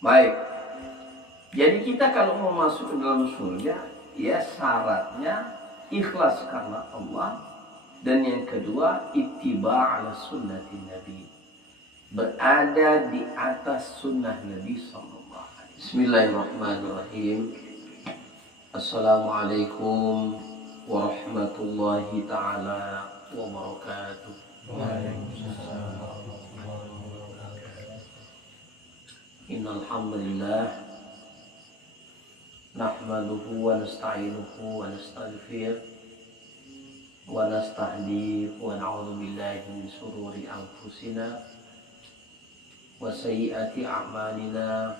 Baik. Jadi kita kalau mau masuk ke dalam surga, ya syaratnya ikhlas karena Allah, dan yang kedua ittiba' ala sunnati Nabi, berada di atas sunnah Nabi sallallahu alaihi wasallam. Bismillahirrahmanirrahim. Assalamualaikum warahmatullahi taala wabarakatuh. Waalaikumsalam. Innal hamdalillah nahmaduhu wa nasta'inuhu wa nastaghfir wa nastahdi wa na'udzu billahi min shururi anfusina wa sayyiati a'malina.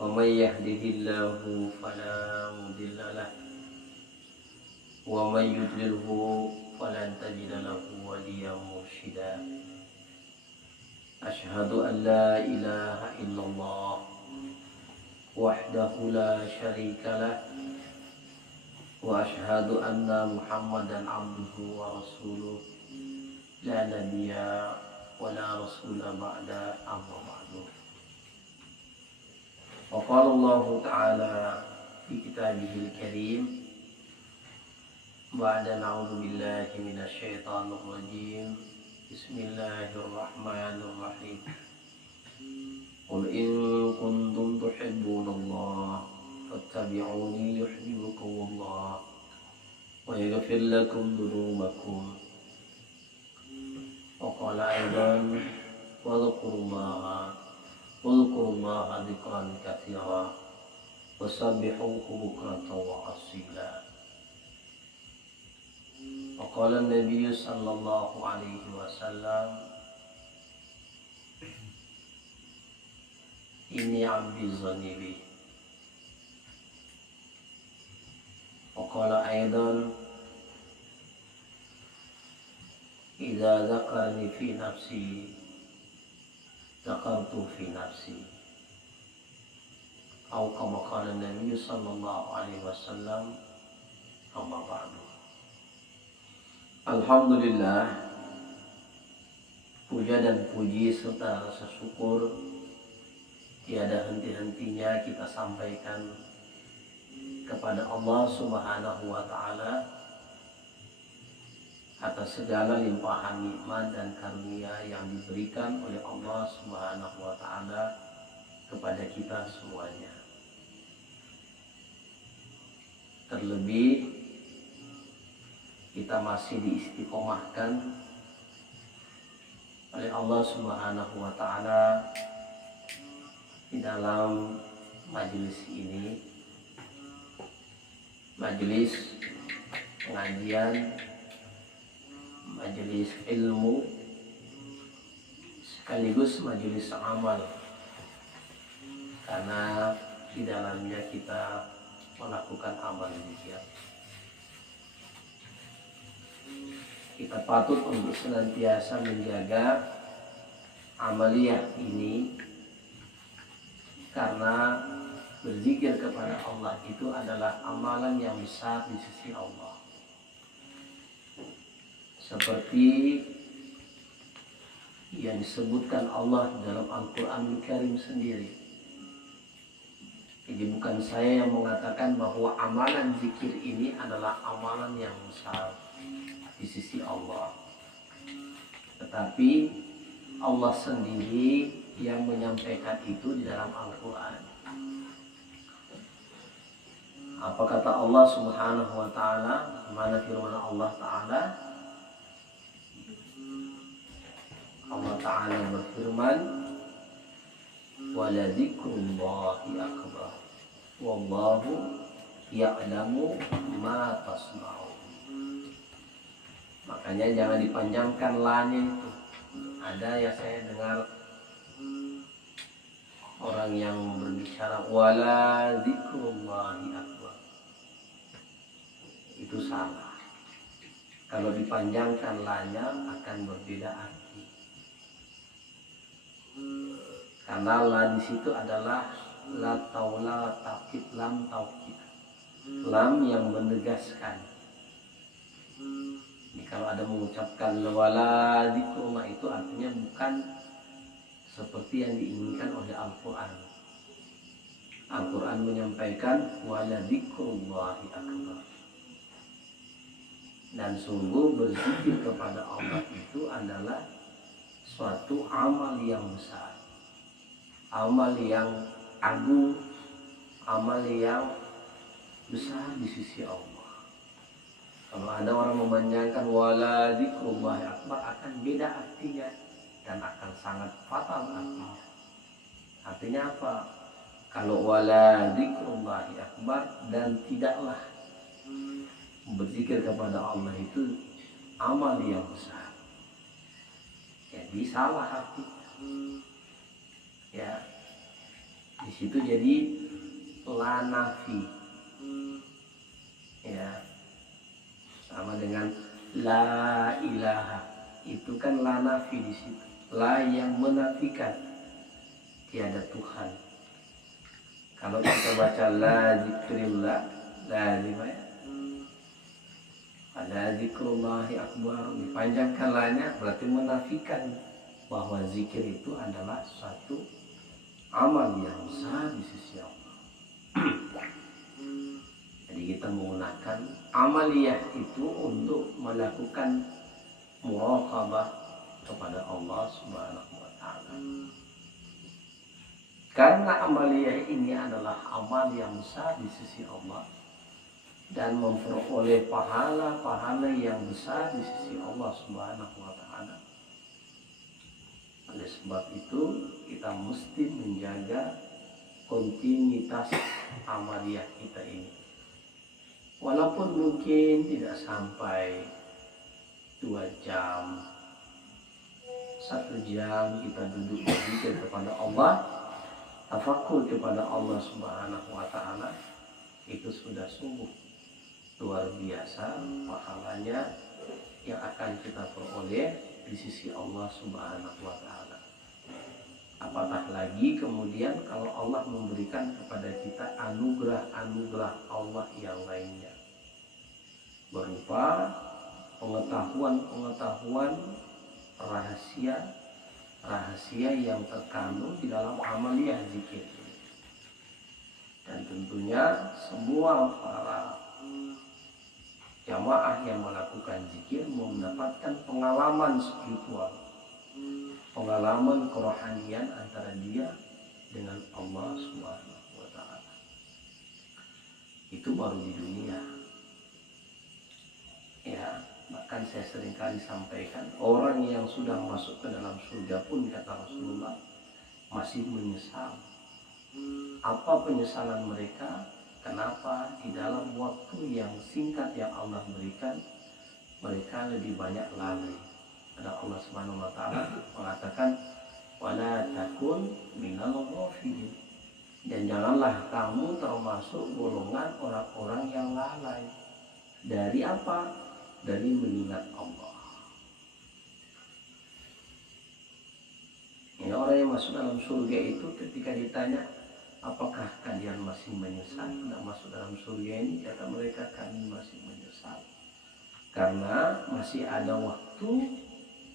Faman yahdihillahu fala mudilla lahu wa man yudlilhu falan tajida lahu waliyyan mursyida. Asyhadu an la ilaha illallah wahdahu la syarika lah wa asyhadu anna Muhammadan abduhu wa rasuluh la nabiyya wa la rasula ba'da amma ba'du. Wa qala Allah ta'ala fi kitabihil karim ba'da na'udzu billahi minasy syaithanir rajim. Bismillahirrahmanirrahim. Qul in kuntum tuhibbunallaha fattabi'uni yuhibbukumullah wa yaghfir lakum dhunubakum. Wa qala aidan wadhkurullaha dzikran katsira wasabbihuhu bukratan wa asila. Wa qala an-nabiy sallallahu alaihi wasallam inni abdi zanibi. Wa qala aidan idza dzakarni fi nafsi dzakartu fi nafsi. Atau kama qala an-nabiy sallallahu alaihi wasallam, amma ba'du. Alhamdulillah, puja dan puji serta rasa syukur tiada henti-hentinya kita sampaikan kepada Allah Subhanahu wa ta'ala atas segala limpahan nikmat dan karunia yang diberikan oleh Allah Subhanahu wa ta'ala kepada kita semuanya. Terlebih kita masih diistiqomahkan oleh Allah Subhanahu wa ta'ala di dalam majelis ini, majelis pengajian, majelis ilmu, sekaligus majelis amal, karena di dalamnya kita melakukan amal demikian. Kita patut untuk senantiasa menjaga amaliyah ini, karena berzikir kepada Allah itu adalah amalan yang besar di sisi Allah. Seperti yang disebutkan Allah dalam Al-Quran Al-Karim sendiri. Jadi bukan saya yang mengatakan bahwa amalan zikir ini adalah amalan yang besar di sisi Allah, tetapi Allah sendiri yang menyampaikan itu di dalam Al-Quran. Apa kata Allah Subhanahu wa ta'ala? Mana firman Allah ta'ala? Allah ta'ala berfirman, wa la dzikrullahi akbar wallahu ya'lamu ma tasna'un. Makanya jangan dipanjangkan lanya itu. Ada yang saya dengar orang yang berbicara wala dzikrullahi akbar. Itu salah. Kalau dipanjangkan lanya akan berbeda arti. Karena la di situ adalah la taula taukid, lam taukid, lam yang menegaskan. Jadi kalau ada mengucapkan wala dzikrullah itu artinya bukan seperti yang diinginkan oleh Al-Quran. Al-Quran menyampaikan wala dzikrullahi akbar. Dan sungguh berzikir kepada Allah itu adalah suatu amal yang besar, amal yang agung, amal yang besar di sisi Allah. Kalau ada orang memanjangkan wala dzikrullahi akbar, akan beda artinya dan akan sangat fatal artinya. Artinya apa? Kalau wala dzikrullahi akbar dan tidaklah berzikir kepada Allah itu amal yang besar, jadi salah artinya. Ya, di situ jadi la nafi. Ya, sama dengan la ilaha, itu kan la nafi di situ. La yang menafikan tiada Tuhan. Kalau kita baca la zikrillah, la lima ya. Ada zikrullahi akbar, dipanjangkan lanya, berarti menafikan bahwa zikir itu adalah suatu amal yang besar di sisi Allah. Jadi kita menggunakan amaliyah itu untuk melakukan muraqabah kepada Allah Subhanahu wa taala. Karena amaliyah ini adalah amal yang besar di sisi Allah dan memperoleh pahala-pahala yang besar di sisi Allah Subhanahu wa taala. Oleh sebab itu kita mesti menjaga kontinuitas amaliyah kita ini. Walaupun mungkin tidak sampai 2 jam, 1 jam kita duduk berzikir kepada Allah, tafakkur kepada Allah Subhanahu wa taala, itu sudah sungguh luar biasa pahalanya yang akan kita peroleh di sisi Allah Subhanahu wa taala. Apatah lagi kemudian kalau Allah memberikan kepada kita anugerah-anugerah Allah yang lainnya, berupa pengetahuan-pengetahuan rahasia yang terkandung di dalam amaliyah zikir. Dan tentunya semua para jamaah yang melakukan zikir mendapatkan pengalaman spiritual, pengalaman kerohanian antara dia dengan Allah Subhanahu wa taala. Itu baru di dunia. Ya, bahkan saya seringkali sampaikan, orang yang sudah masuk ke dalam surga pun kata Rasulullah masih menyesal. Apa penyesalan mereka? Kenapa di dalam waktu yang singkat yang Allah berikan, mereka lebih banyak lalai. Ada Allah Subhanahu wa taala mengatakan wala takun minal ghafilin. Dan janganlah kamu termasuk golongan orang-orang yang lalai. Dari apa? Dari mengingat Allah. Ini orang yang masuk dalam surga itu ketika ditanya, apakah kalian masih menyesal tidak masuk dalam surga ini? Kata mereka, kami masih menyesal. Karena masih ada waktu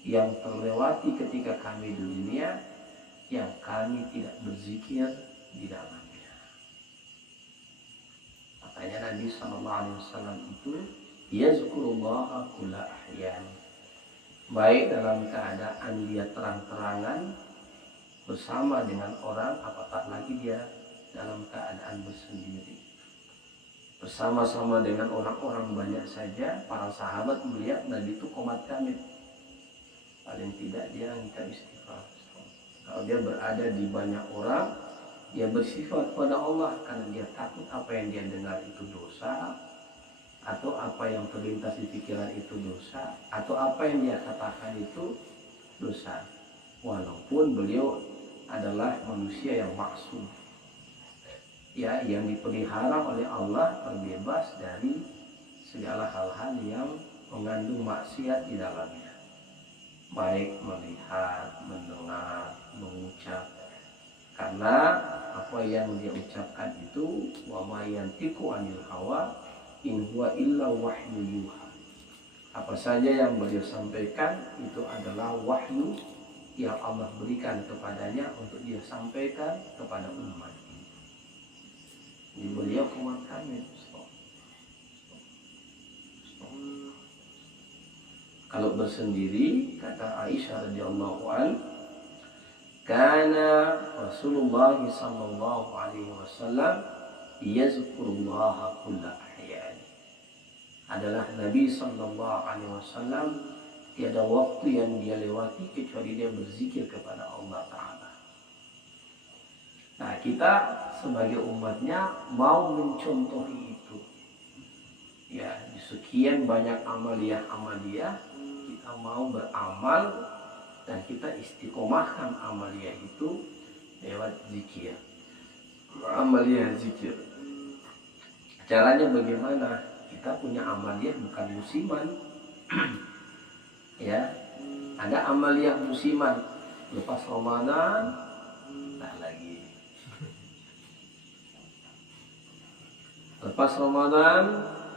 yang terlewati ketika kami di dunia yang kami tidak berzikir di dalamnya. Makanya Nabi SAW itu yazkurullaha kulla ahyan, baik dalam keadaan dia terang-terangan bersama dengan orang, apatah lagi dia dalam keadaan bersendiri. Bersama-sama dengan orang-orang banyak saja, para sahabat melihat Nabi itu qomat kamit. Paling tidak dia minta istighfar. Kalau dia berada di banyak orang, dia bersifat pada Allah karena dia takut apa yang dia dengar itu dosa, atau apa yang terlintas di pikiran itu dosa, atau apa yang dia katakan itu dosa. Walaupun beliau adalah manusia yang maksum, ya, yang dipelihara oleh Allah, terbebas dari segala hal-hal yang mengandung maksiat di dalamnya, baik melihat, mendengar, mengucap. Karena apa yang dia ucapkan itu wa ma yantiqu anil hawa in huwa illa wahyu yuha. Apa saja yang beliau sampaikan itu adalah wahyu yang Allah berikan kepadanya untuk dia sampaikan kepada umat. Jadi beliau umat kami. Kalau bersendiri, kata Aisyah radhiyallahu an, kana Rasulullah sallallahu alaihi wasallam yazkurullaha kulla ahyan. Adalah Nabi sallallahu alaihi wasallam tiada waktu yang dia lewati kecuali dia berzikir kepada Allah Ta'ala. Nah, kita sebagai umatnya mau mencontohi itu. Ya, di sekian banyak amaliyah-amaliyah kita mau beramal dan kita istiqomahkan amaliyah itu lewat zikir. Amaliyah zikir. Caranya bagaimana? Kita punya amaliyah bukan musiman. Ya, ada amaliyah musiman. Lepas Ramadan, tak lagi. Lepas Ramadan,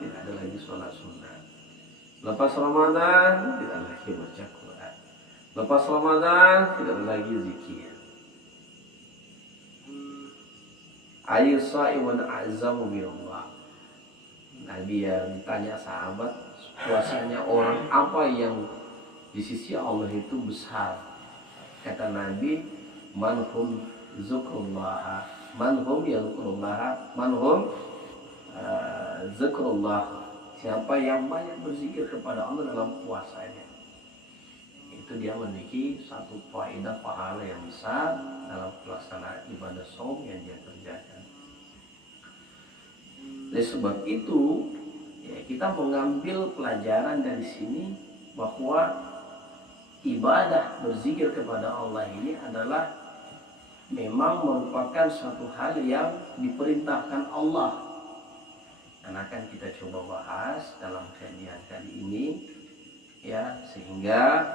tidak ada lagi sholat sunnah. Lepas Ramadan, tidak lagi baca Quran. Lepas Ramadan, tidak ada lagi zikir. Ayu sa'imun a'zamu billah. Nabi yang ditanya sahabat, puasanya orang apa yang di sisi Allah itu besar? Kata Nabi, manhum zukrullah, manhum yadhkurullah, manhum zikrullah. Siapa yang banyak berzikir kepada Allah dalam puasanya, itu dia memiliki satu faedah pahala yang besar dalam pelaksanaan ibadah saum yang dia kerjakan. Oleh sebab itu, ya, kita mengambil pelajaran dari sini bahwa ibadah berzikir kepada Allah ini adalah memang merupakan suatu hal yang diperintahkan Allah. Dan akan kita coba bahas dalam kajian kali ini, ya, sehingga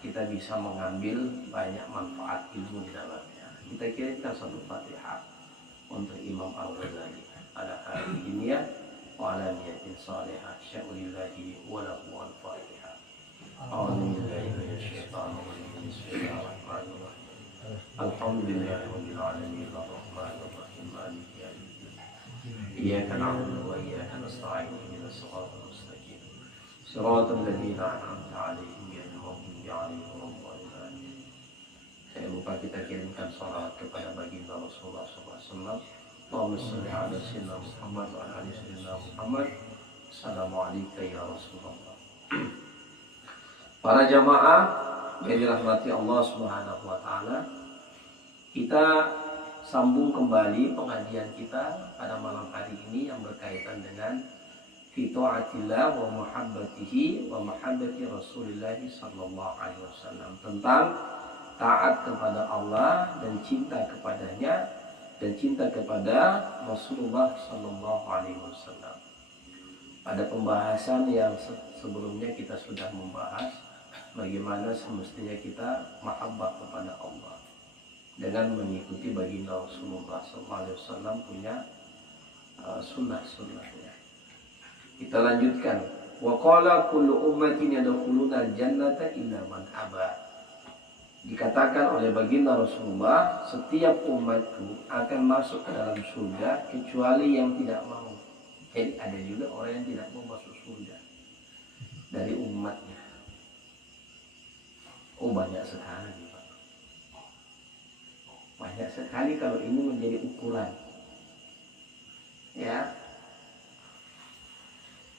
kita bisa mengambil banyak manfaat ilmu di dalamnya. Kita kirimkan satu Fatihah untuk Imam Al-Ghazali ala hari ini, ya, wa ala niyatin salihah sya'ulillahi wa lahu al-Fatihah. A'udzubillahi minasyaitonir rajim. Bismillahirrahmanirrahim. Alhamdulillahirabbil alamin arrahmanir rahim maliki yaumiddin. Iyyaka na'budu wa iyyaka nasta'in ihdinas siratal mustaqim. Shiratal ladzina an'amta 'alaihim ghairil maghdubi 'alaihim waladdallin. Saya lupa kita kirimkan salawat kepada baginda Rasulullah SAW. Allahumma shalli ala sayyidina Muhammad wa ala ali sayyidina Muhammad. Assalamualaikum ya Rasulullah. Para jamaah yang dirahmati Allah Subhanahu wa taala, kita sambung kembali pengajian kita pada malam hari ini yang berkaitan dengan Fita'atillah wa muhabbatihi wa muhabbati Rasulullah sallallahu alaihi wasallam, tentang taat kepada Allah dan cinta kepadanya dan cinta kepada Rasulullah sallallahu alaihi wasallam. Pada pembahasan yang sebelumnya kita sudah membahas bagaimana semestinya kita mahabbah kepada Allah dengan mengikuti baginda Rasulullah SAW punya sunnah-sunnahnya. Kita lanjutkan. Wa qala kullu ummatin yadkhuluna al-jannata illa man aba. Dikatakan oleh baginda Rasulullah, setiap umatku akan masuk ke dalam surga kecuali yang tidak mau. Jadi ada juga orang yang tidak mau masuk surga dari umatnya. Oh, banyak sekali, Pak. Banyak sekali kalau ini menjadi ukuran. Ya.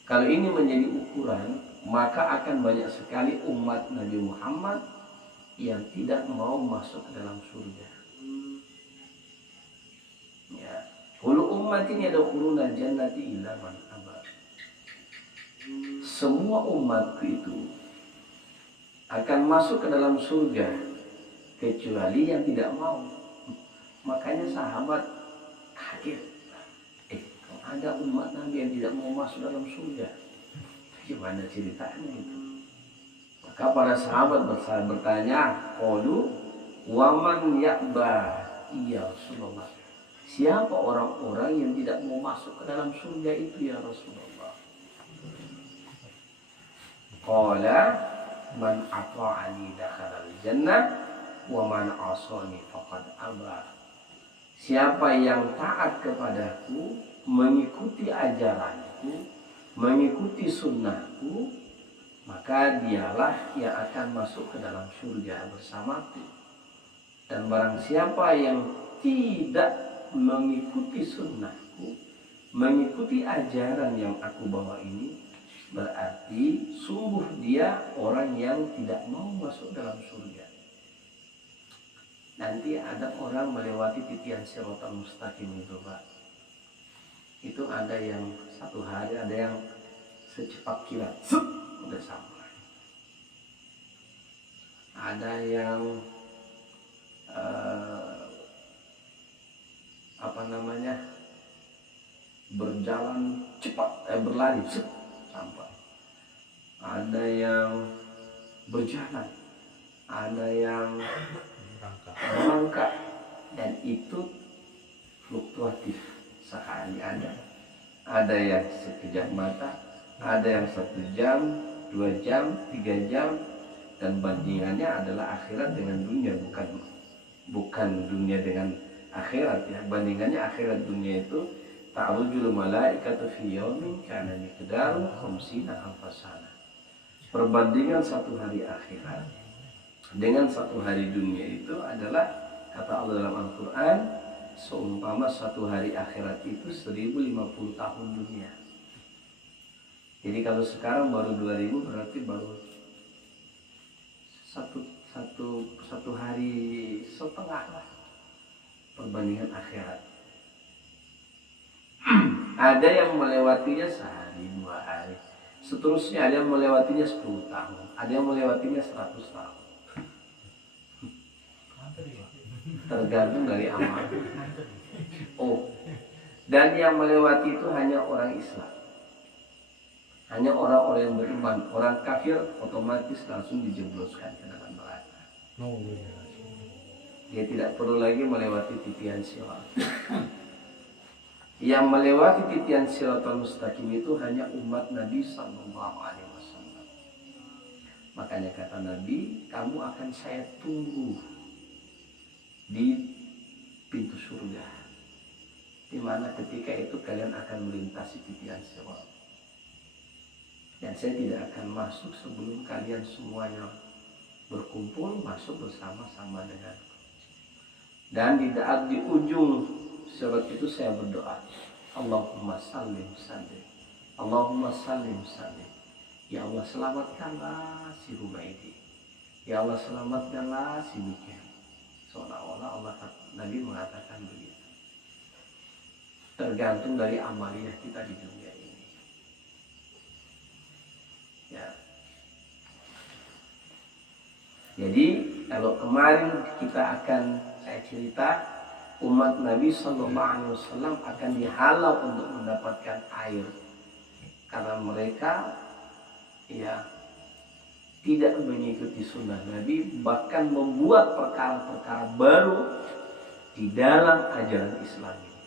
Kalau ini menjadi ukuran, maka akan banyak sekali umat Nabi Muhammad yang tidak mau masuk ke dalam surga. Ya. Kullu ummatin yadkhuluna al-jannata illa man aba. Semua umatku itu akan masuk ke dalam surga kecuali yang tidak mau. Makanya sahabat kaget. Ada umat Nabi yang tidak mau masuk dalam surga. Gimana ceritanya itu? Maka para sahabat bertanya, qalu wa man ya'ba? Ya Rasulullah, siapa orang-orang yang tidak mau masuk ke dalam surga itu ya Rasulullah? Qala man ata'ani dakhalal jannah wa man 'asani faqad aba. Siapa yang taat kepadaku, mengikuti ajaranku, mengikuti sunnahku, maka dialah yang akan masuk ke dalam surga bersamaku. Dan barang siapa yang tidak mengikuti sunnahku, mengikuti ajaran yang aku bawa ini, berarti sungguh dia orang yang tidak mau masuk dalam surga. Nanti ada orang melewati titian siratal mustaqim itu, Pak. Itu ada yang satu hari, ada yang secepat kilat, udah sampai. Ada yang berjalan cepat, berlari, sampai. Ada yang berjalan, ada yang melangkah, dan itu fluktuatif. Sekali ada yang sekejap mata, ada yang 1 jam, 2 jam, 3 jam, dan bandingannya adalah akhirat dengan dunia, bukan dunia dengan akhirat ya. Bandingannya akhirat dunia itu ta'rujul malaikatu fi yaumin kana miqdaru 50 alfasana. Perbandingan 1 hari akhirat dengan 1 hari dunia itu adalah, kata Allah dalam Al-Quran, seumpama 1 hari akhirat itu 1050 tahun dunia. Jadi kalau sekarang baru 2000, berarti baru satu hari setengah lah perbandingan akhirat. Ada yang melewatinya sehari, 2 hari, seterusnya. Ada yang melewatinya 10 tahun, ada yang melewatinya 100 tahun. Tergantung dari amal. Dan yang melewati itu hanya orang Islam, hanya orang-orang yang beriman. Orang kafir otomatis langsung dijebloskan ke dalam neraka. Dia tidak perlu lagi melewati titian sirat. Yang melewati titian siratal mustaqim itu hanya umat Nabi Sallallahu Alaihi Wasallam. Makanya kata Nabi, kamu akan saya tunggu di pintu surga, di mana ketika itu kalian akan melintasi titian sirat. Dan saya tidak akan masuk sebelum kalian semuanya berkumpul masuk bersama-sama denganku. Dan di ujung sirat itu saya berdoa, Allahumma sallim sallim, Allahumma sallim sallim. Ya Allah, selamatkanlah si Humaydi, ya Allah selamatkanlah si Mikael. Seolah-olah Allah, Nabi mengatakan begitu. Tergantung dari amalia kita di dunia ini. Ya. Jadi kalau kemarin saya cerita, umat Nabi Sallallahu Alaihi Wasallam akan dihalau untuk mendapatkan air karena mereka tidak mengikuti sunnah Nabi, bahkan membuat perkara-perkara baru di dalam ajaran Islam ini.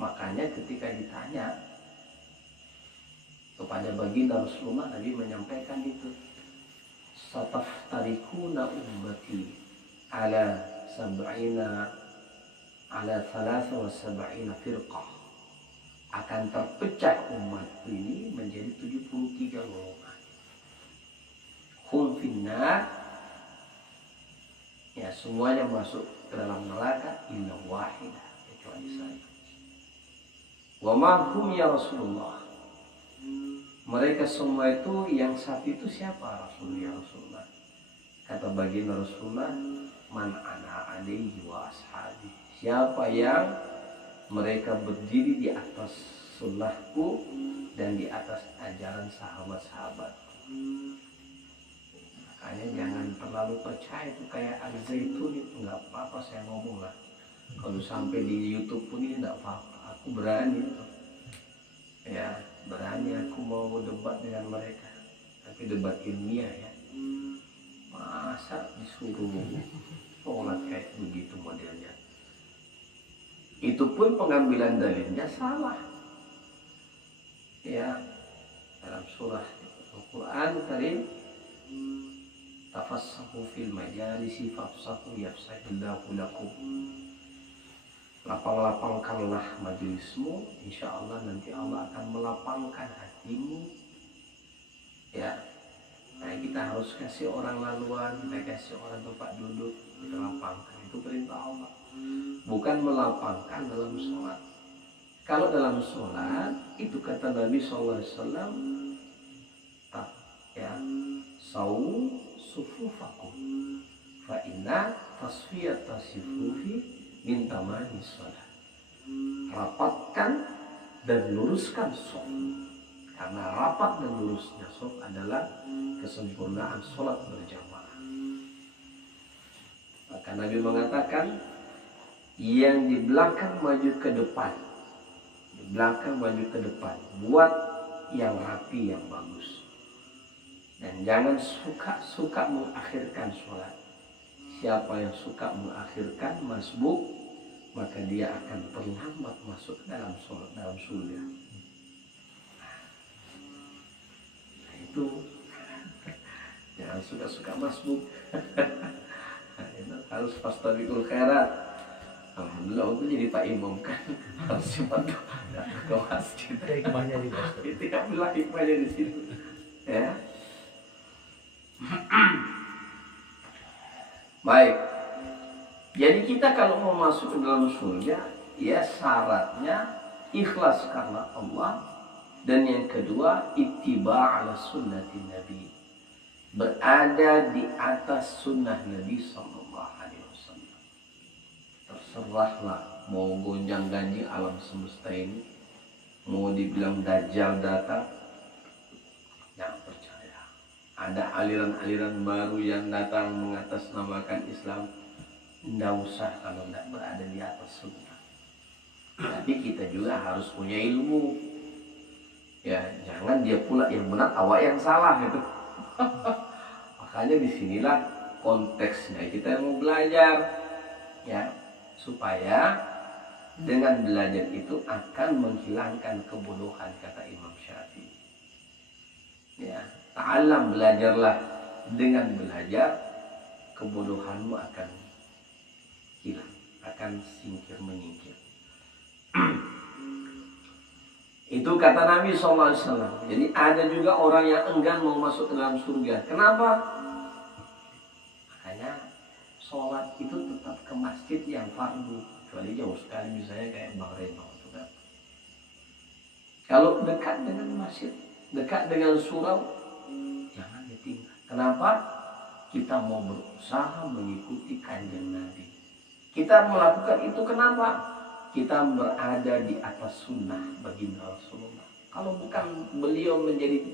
Makanya ketika ditanya kepada baginda Rasulullah, Nabi menyampaikan itu, sataftarikuna ummati ala 73 firqah. Akan terpecah umatku ini menjadi 73 golongan. Hum finnar, ya semuanya masuk ke dalam neraka illa wahidah, kecuali saya. Wa ma hum ya Rasulullah. Mereka semua itu, yang satu itu siapa ya Rasulullah? Kata baginda Rasulullah, man ana alaihi wa ashabi. Siapa yang mereka berdiri di atas sunnahku dan di atas ajaran sahabat-sahabatku. Makanya jangan terlalu percaya itu kayak Al-Zaitun itu, nggak apa-apa saya ngomong lah. Kalau sampai di YouTube pun ini nggak apa-apa, aku berani itu. Ya, berani aku mau debat dengan mereka, tapi debat ilmiah ya. Masa disuruh sholat kayak begitu modelnya? Itu pun pengambilan dalilnya salah. Ya, dalam surah Al-Quran Karim Tafassahu fil majalisi fafsahu yafsahillahu lakum. Lapang-lapangkanlah majelismu, insya Allah nanti Allah akan melapangkan hatimu. Ya, nah kita harus kasih orang laluan, kita kasih orang tempat duduk, kita lapangkan. Itu perintah Allah. Bukan melapangkan dalam sholat. Kalau dalam sholat itu kata Nabi SAW, ya, sawu sufufakum fa inna tasfiyata sifufi min tamani sholat. Rapatkan dan luruskan shaf, karena rapat dan lurusnya shaf adalah kesempurnaan sholat berjamaah. Maka Nabi mengatakan, yang di belakang maju ke depan, di belakang maju ke depan, buat yang rapi, yang bagus. Dan jangan suka mengakhirkan sholat. Siapa yang suka mengakhirkan masbuk, maka dia akan terlambat masuk dalam sholat, dalam surga. Nah itu, jangan suka masbuk. Harus fastabiqul khairat. Alhamdulillah untuk jadi Pak Imam kan harus cepat ke masjid. Hikmahnya di situ. Itu ambillah hikmahnya di situ. Ya. Baik. Jadi kita kalau mau masuk ke dalam surga, ya syaratnya ikhlas karena Allah, dan yang kedua ittiba' ala sunnati Nabi. Berada di atas sunnah Nabi sallallahu alaihi wasallam. Terserahlah mau gonjang-ganjing alam semesta ini, mau dibilang dajjal datang, jangan percaya. Ada aliran-aliran baru yang datang mengatasnamakan Islam, tidak usah kalau tidak berada di atas sunnah. Tapi kita juga harus punya ilmu. Ya, jangan dia pula yang benar, awak yang salah gitu. Makanya disinilah konteksnya kita mau belajar, ya, supaya dengan belajar itu akan menghilangkan kebodohan, kata Imam Syafi'i. Ya, ta'allam, belajarlah. Dengan belajar kebodohanmu akan hilang, akan singkir menyingkir. Itu kata Nabi SAW. Jadi ada juga orang yang enggan mau masuk ke dalam surga. Kenapa? Makanya sholat itu tetap ke masjid yang fardu. Kecuali jauh sekali, misalnya kayak Bang Reno. Kalau dekat dengan masjid, dekat dengan surau, jangan ditinggal. Kenapa? Kita mau berusaha mengikuti kanjeng Nabi. Kita melakukan itu kenapa? Kita berada di atas sunnah baginda Rasulullah. Kalau bukan beliau menjadi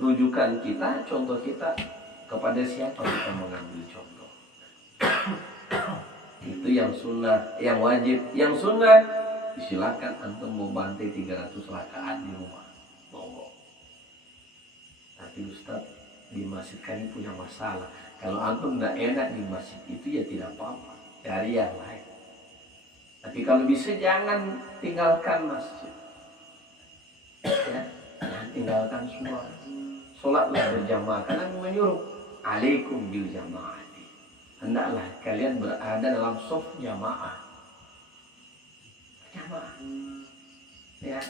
rujukan kita, contoh kita, kepada siapa kita mengambil contoh? Itu yang sunnah, yang wajib. Yang sunnah, silakan antum mau bantai 300 rakaat di rumah, monggo. Tapi Ustaz, di masjid kami punya masalah. Kalau antum tidak enak di masjid itu, ya tidak apa-apa, cari yang lain. Tapi kalau bisa jangan tinggalkan masjid, ya, jangan tinggalkan semua. Sholatlah berjamaah, karena menyuruh alaikum bil jamaati. Hendaklah kalian berada dalam shaf jamaah. Jamaah, ya.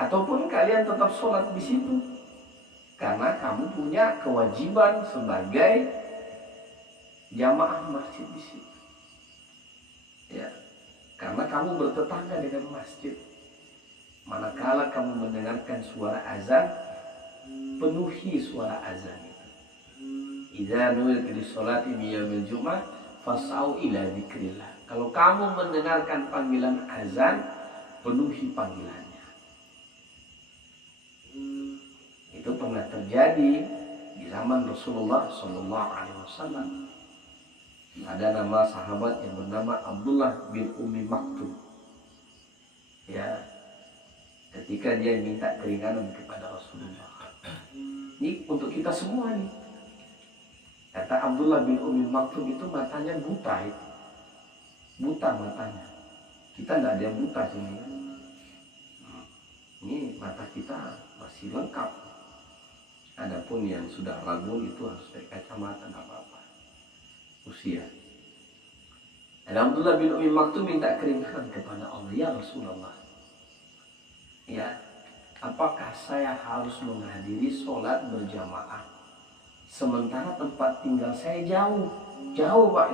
Ataupun kalian tetap sholat di situ, karena kamu punya kewajiban sebagai jamaah masjid di situ. Ya, karena kamu bertetangga dengan masjid. Manakala kamu mendengarkan suara azan, penuhi suara azan itu. Idza nudiya lis-sholati min yaumil jum'ah fas'au ila dzikrillah. Kalau kamu mendengarkan panggilan azan, penuhi panggilannya. Itu pernah terjadi di zaman Rasulullah SAW. Ada nama sahabat yang bernama Abdullah bin Ummi Maktum. Ya, ketika dia minta keringanan kepada Rasulullah. Ini untuk kita semua nih. Kata Abdullah bin Ummi Maktum itu matanya buta itu. Buta matanya. Kita tidak ada yang buta sini. Ini mata kita masih lengkap. Adapun yang sudah ragu itu harus pakai kacamata, nggak apa-apa. Usia. Dan Abdullah bin Umi Maktum minta keringanan kepada Allah, ya Rasulullah. Ya, apakah saya harus menghadiri sholat berjamaah sementara tempat tinggal saya jauh? Jauh Pak.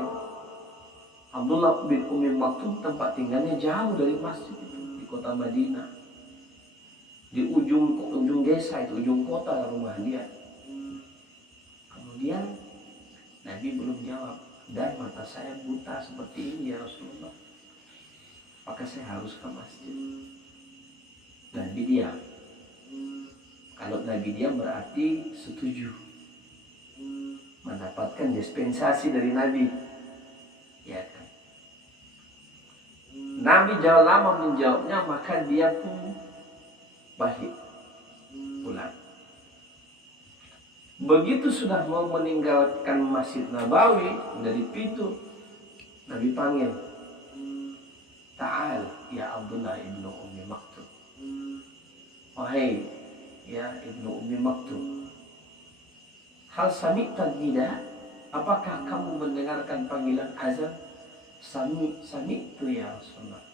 Abdullah bin Umi Maktum tempat tinggalnya jauh dari masjid itu, di kota Madinah. Di ujung desa itu, ujung kota rumah dia. Kemudian Nabi belum jawab, dan mata saya buta seperti ini ya Rasulullah. Maka saya harus ke masjid. Nabi diam. Kalau Nabi diam berarti setuju, mendapatkan dispensasi dari Nabi, ya kan? Nabi jauh lama menjawabnya, maka dia pun balik pulang. Begitu sudah mau meninggalkan Masjid Nabawi, dari pintu Nabi panggil, Ta'al ya Abdullah ibnu Ummi Maktum. Wahai ya ibnu Ummi Maktum, hal sami'ta nida? Apakah kamu mendengarkan panggilan azan? Sami'tu ya Rasulullah.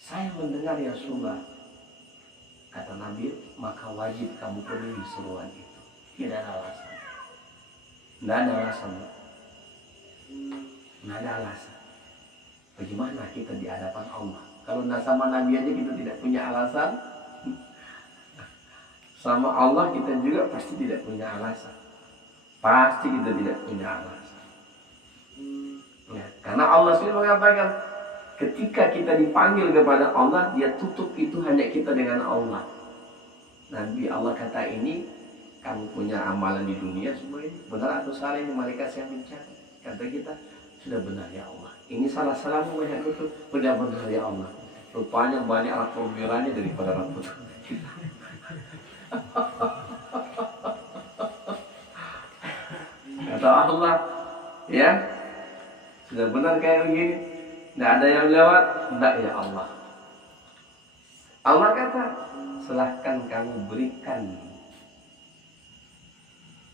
Saya mendengar ya Rasulullah. Kata Nabi, maka wajib kamu penuhi seruan itu. Tidak ada alasan. Tidak ada alasan. Tidak ada alasan. Bagaimana kita di hadapan Allah? Kalau tidak sama Nabi aja kita tidak punya alasan, sama Allah kita juga pasti tidak punya alasan. Pasti kita tidak punya alasan. Ya, karena Allah sendiri mengatakan, ketika kita dipanggil kepada Allah, dia tutup itu hanya kita dengan Allah. Nabi Allah kata ini, kamu punya amalan di dunia semua ini benar atau salah, ini malaikat yang mencari. Kata kita, sudah benar ya Allah. Ini salah-salahmu banyak betul, sudah benar ya Allah. Rupanya banyak alat pemberannya daripada rambut kita. Kata Allah, ya sudah benar kayak begini. Tidak ada yang lewat, tidak ya Allah. Allah kata, silahkan kamu berikan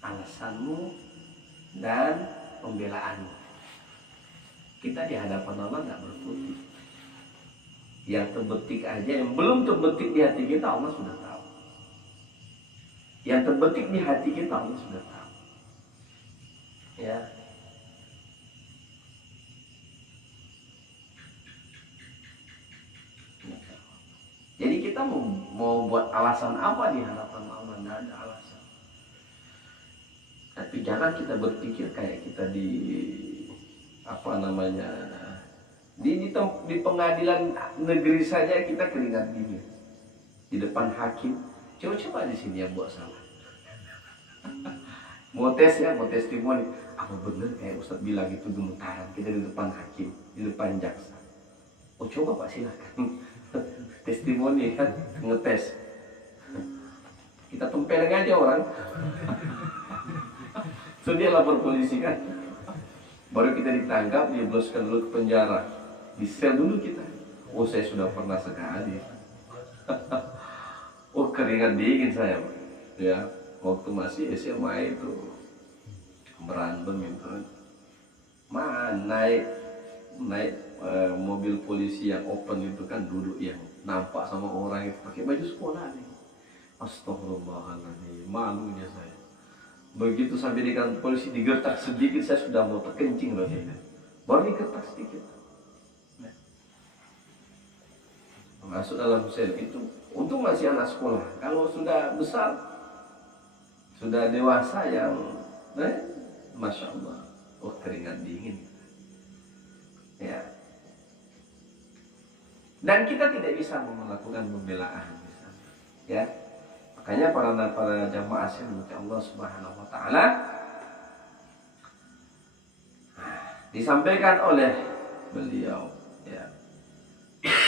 alasanmu dan pembelaanmu. Kita di hadapan Allah tidak berkutik. Yang terbetik aja, yang belum terbetik di hati kita Allah sudah tahu. Yang terbetik di hati kita Allah sudah tahu. Ya. Jadi kita mau buat alasan apa di hadapan Allah? Tidak ada alasan. Tapi jangan kita berpikir kayak kita di di pengadilan negeri saja kita keringat dingin di depan hakim. Coba di sini yang buat salah. Mau tes ya, mau testimoni. Apa benar kayak Ustadz bilang itu gemetaran kita di depan hakim, di depan jaksa? Oh coba Pak, silakan. Testimoni kan, ngetes. Kita tempelin aja orang. So dia lapor polisi kan. Baru kita ditangkap, dia bloskan dulu ke penjara. Di sel dulu kita. Oh saya sudah pernah sekali. Oh keringat dingin saya. Ya, waktu masih SMA itu berantem itu. Naik mobil polisi yang open itu kan, duduk yang nampak sama orang itu pakai baju sekolah nih. Astagfirullahaladzim, malunya saya. Begitu sampai di kantor polisi digertak sedikit, saya sudah mau terkencing rasanya. Baru digertak sedikit. Masuk dalam sel itu, untung masih anak sekolah. Kalau sudah besar, sudah dewasa yang, masya Allah, oh keringat dingin. Ya. Dan kita tidak bisa melakukan pembelaan, ya. Makanya para jamaah sekalian Allah Subhanahu wa taala disampaikan oleh beliau, ya.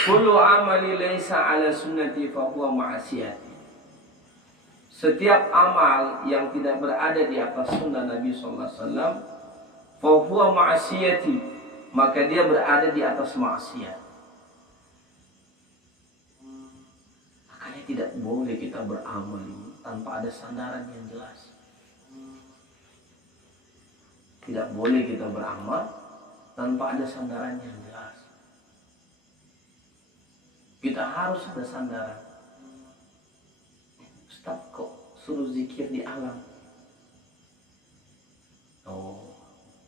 Kullu amali laisa ala sunnati fa huwa ma'asiyati. Setiap amal yang tidak berada di atas sunnah Nabi sallallahu alaihi wasallam, fa huwa ma'asiyati, maka dia berada di atas maksiat. Makanya tidak boleh kita beramal tanpa ada sandaran yang jelas. Tidak boleh kita beramal tanpa ada sandaran yang jelas. Kita harus ada sandaran. Ustaz kok suruh zikir di alam? Oh,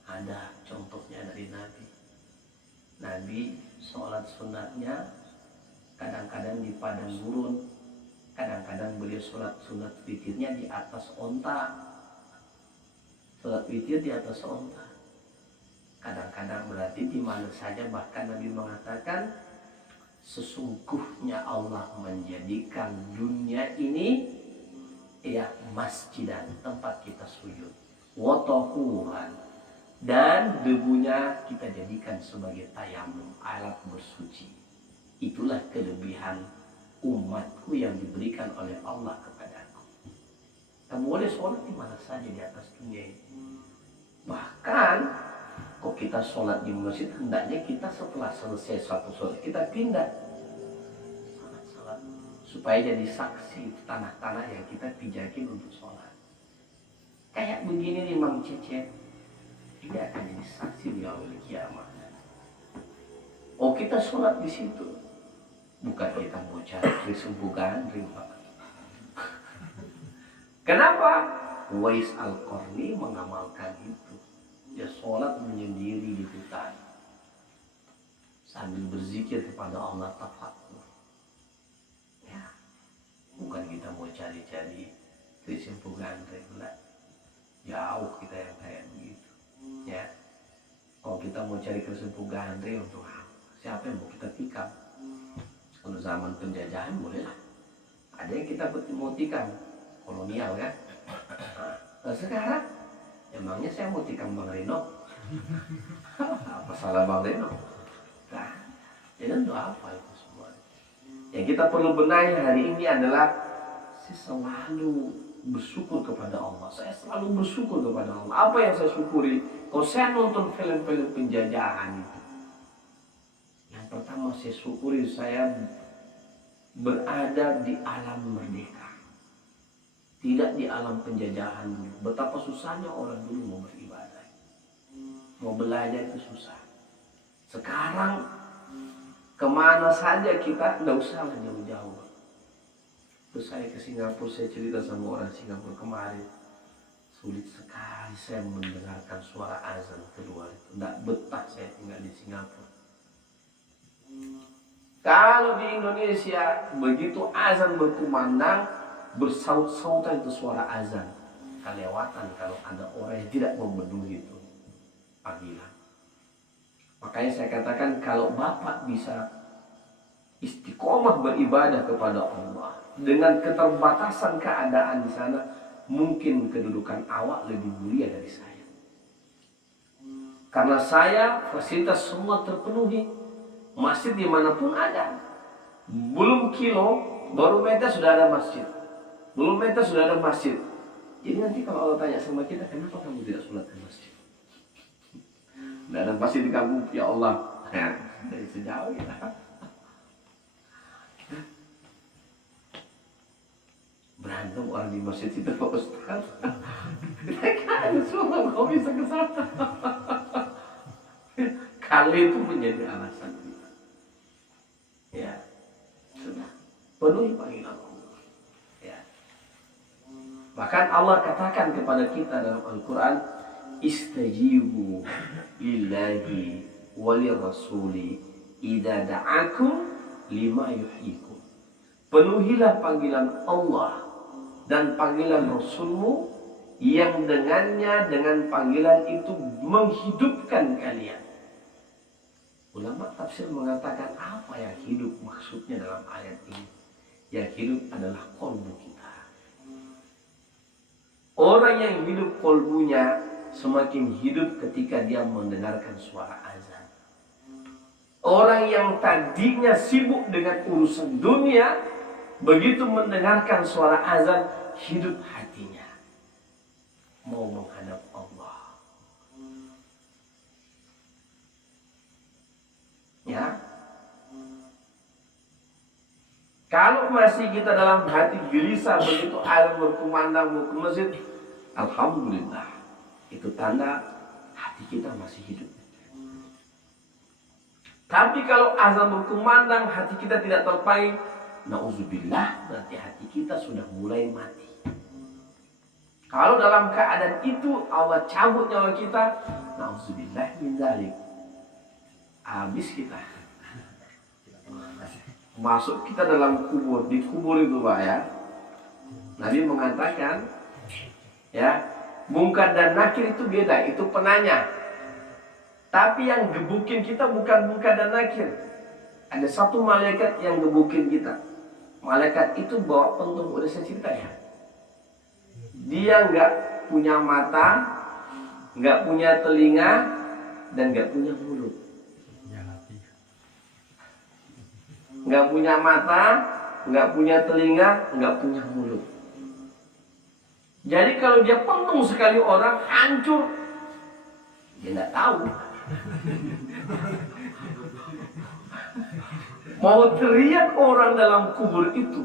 ada contohnya dari Nabi. Nabi sholat sunatnya kadang-kadang di padang gurun, kadang-kadang beliau sholat sunat witirnya di atas onta. Sholat witir di atas onta. Kadang-kadang berarti di mana saja, bahkan Nabi mengatakan sesungguhnya Allah menjadikan dunia ini ya masjidan, tempat kita sujud, wa tahuran, dan debunya kita jadikan sebagai tayamum, alat bersuci. Itulah kelebihan umatku yang diberikan oleh Allah kepadaku. Kamu boleh sholat di mana saja di atas dunia ini. Bahkan kok kita sholat di masjid, hendaknya kita setelah selesai satu sholat kita pindah sholat supaya jadi saksi tanah-tanah yang kita pijakin untuk sholat. Kayak begini nih Mang Cecep, dia akan jadi saksi di yaumil kiamat. Oh, kita sholat di situ, bukan kita mau cari Trisumpu Gandring, Pak. Kenapa? Wais Al-Qarni mengamalkan itu. Dia sholat menyendiri di hutan sambil berzikir kepada Allah, tafakur. Ya, bukan kita mau cari-cari Trisumpu Gandring, enggak. Jauh kita yang kayak begitu. Ya, kalau kita mau cari Trisumpu Gandring untuk siapa yang mau kita tikam? Kalau zaman penjajahan bolehlah. Ada yang kita mau tikam, kolonial kan. Nah, sekarang emangnya saya mau tikam Bang Reno? Apa salah Bang Reno? Nah, jadi untuk apa itu semua? Yang kita perlu benahi hari ini adalah saya selalu bersyukur kepada Allah. Saya selalu bersyukur kepada Allah. Apa yang saya syukuri? Kalau saya nonton film-film penjajahan itu, yang pertama saya syukuri saya berada di alam merdeka, tidak di alam penjajahan dulu. Betapa susahnya orang dulu mau beribadah, mau belajar itu susah. Sekarang kemana saja kita, tidak usah jauh-jauh. Terus saya ke Singapura, saya cerita sama orang Singapura kemarin, sulit sekali saya mendengarkan suara azan keluar itu. Tidak betah saya tinggal di Singapura. Kalau di Indonesia begitu azan berkumandang, bersaut-sautan itu suara azan. Kelewatan kalau ada orang yang tidak memenuhi itu panggilan. Makanya saya katakan kalau Bapak bisa istiqomah beribadah kepada Allah dengan keterbatasan keadaan di sana, mungkin kedudukan awak lebih mulia dari saya. Karena saya fasilitas semua terpenuhi, masjid dimanapun ada. Belum kilo, baru meter sudah ada masjid. Belum meter sudah ada masjid. Jadi nanti kalau Allah tanya sama kita, kenapa kamu tidak sholat di masjid? Tidak ada masjid di kampung, ya Allah. Ya, dari sejauh ya. Berantem orang di masjid itu Pak Ustaz. Kan semua kau bisa ke sana. Kali itu menjadi alasan kita. Ya, sudah penuhi panggilan Allah. Ya. Bahkan Allah katakan kepada kita dalam Al-Quran, istajibu lillahi walirrasuli idza da'akum lima yuhyikum. Penuhilah panggilan Allah dan panggilan Rasulmu yang dengannya, dengan panggilan itu menghidupkan kalian. Ulama tafsir mengatakan apa yang hidup maksudnya dalam ayat ini? Yang hidup adalah kolbu kita. Orang yang hidup kolbunya semakin hidup ketika dia mendengarkan suara azan. Orang yang tadinya sibuk dengan urusan dunia, begitu mendengarkan suara azan, hidup hatinya mau menghadap Allah. Ya, Kalau masih kita dalam hati gelisah begitu azan berkumandang mau ke masjid, alhamdulillah, itu tanda hati kita masih hidup. Tapi kalau azan berkumandang hati kita tidak terpakai, nauzubillah, berarti hati kita sudah mulai mati. Kalau dalam keadaan itu Allah cabut nyawa kita, nauzubillah min dzalik, habis kita. Masuk kita dalam kubur. Di kubur itu Pak ya, Nabi mengatakan ya, Munkar dan Nakir itu beda, itu penanya. Tapi yang gebukin kita bukan Munkar dan Nakir. Ada satu malaikat yang gebukin kita. Malaikat itu bawa pentung, udah saya cerita ya. Dia nggak punya mata, nggak punya telinga, dan nggak punya mulut. Nggak punya mata, nggak punya telinga, nggak punya mulut. Jadi kalau dia pentung sekali orang, hancur. Dia nggak tahu. Mau teriak orang dalam kubur itu,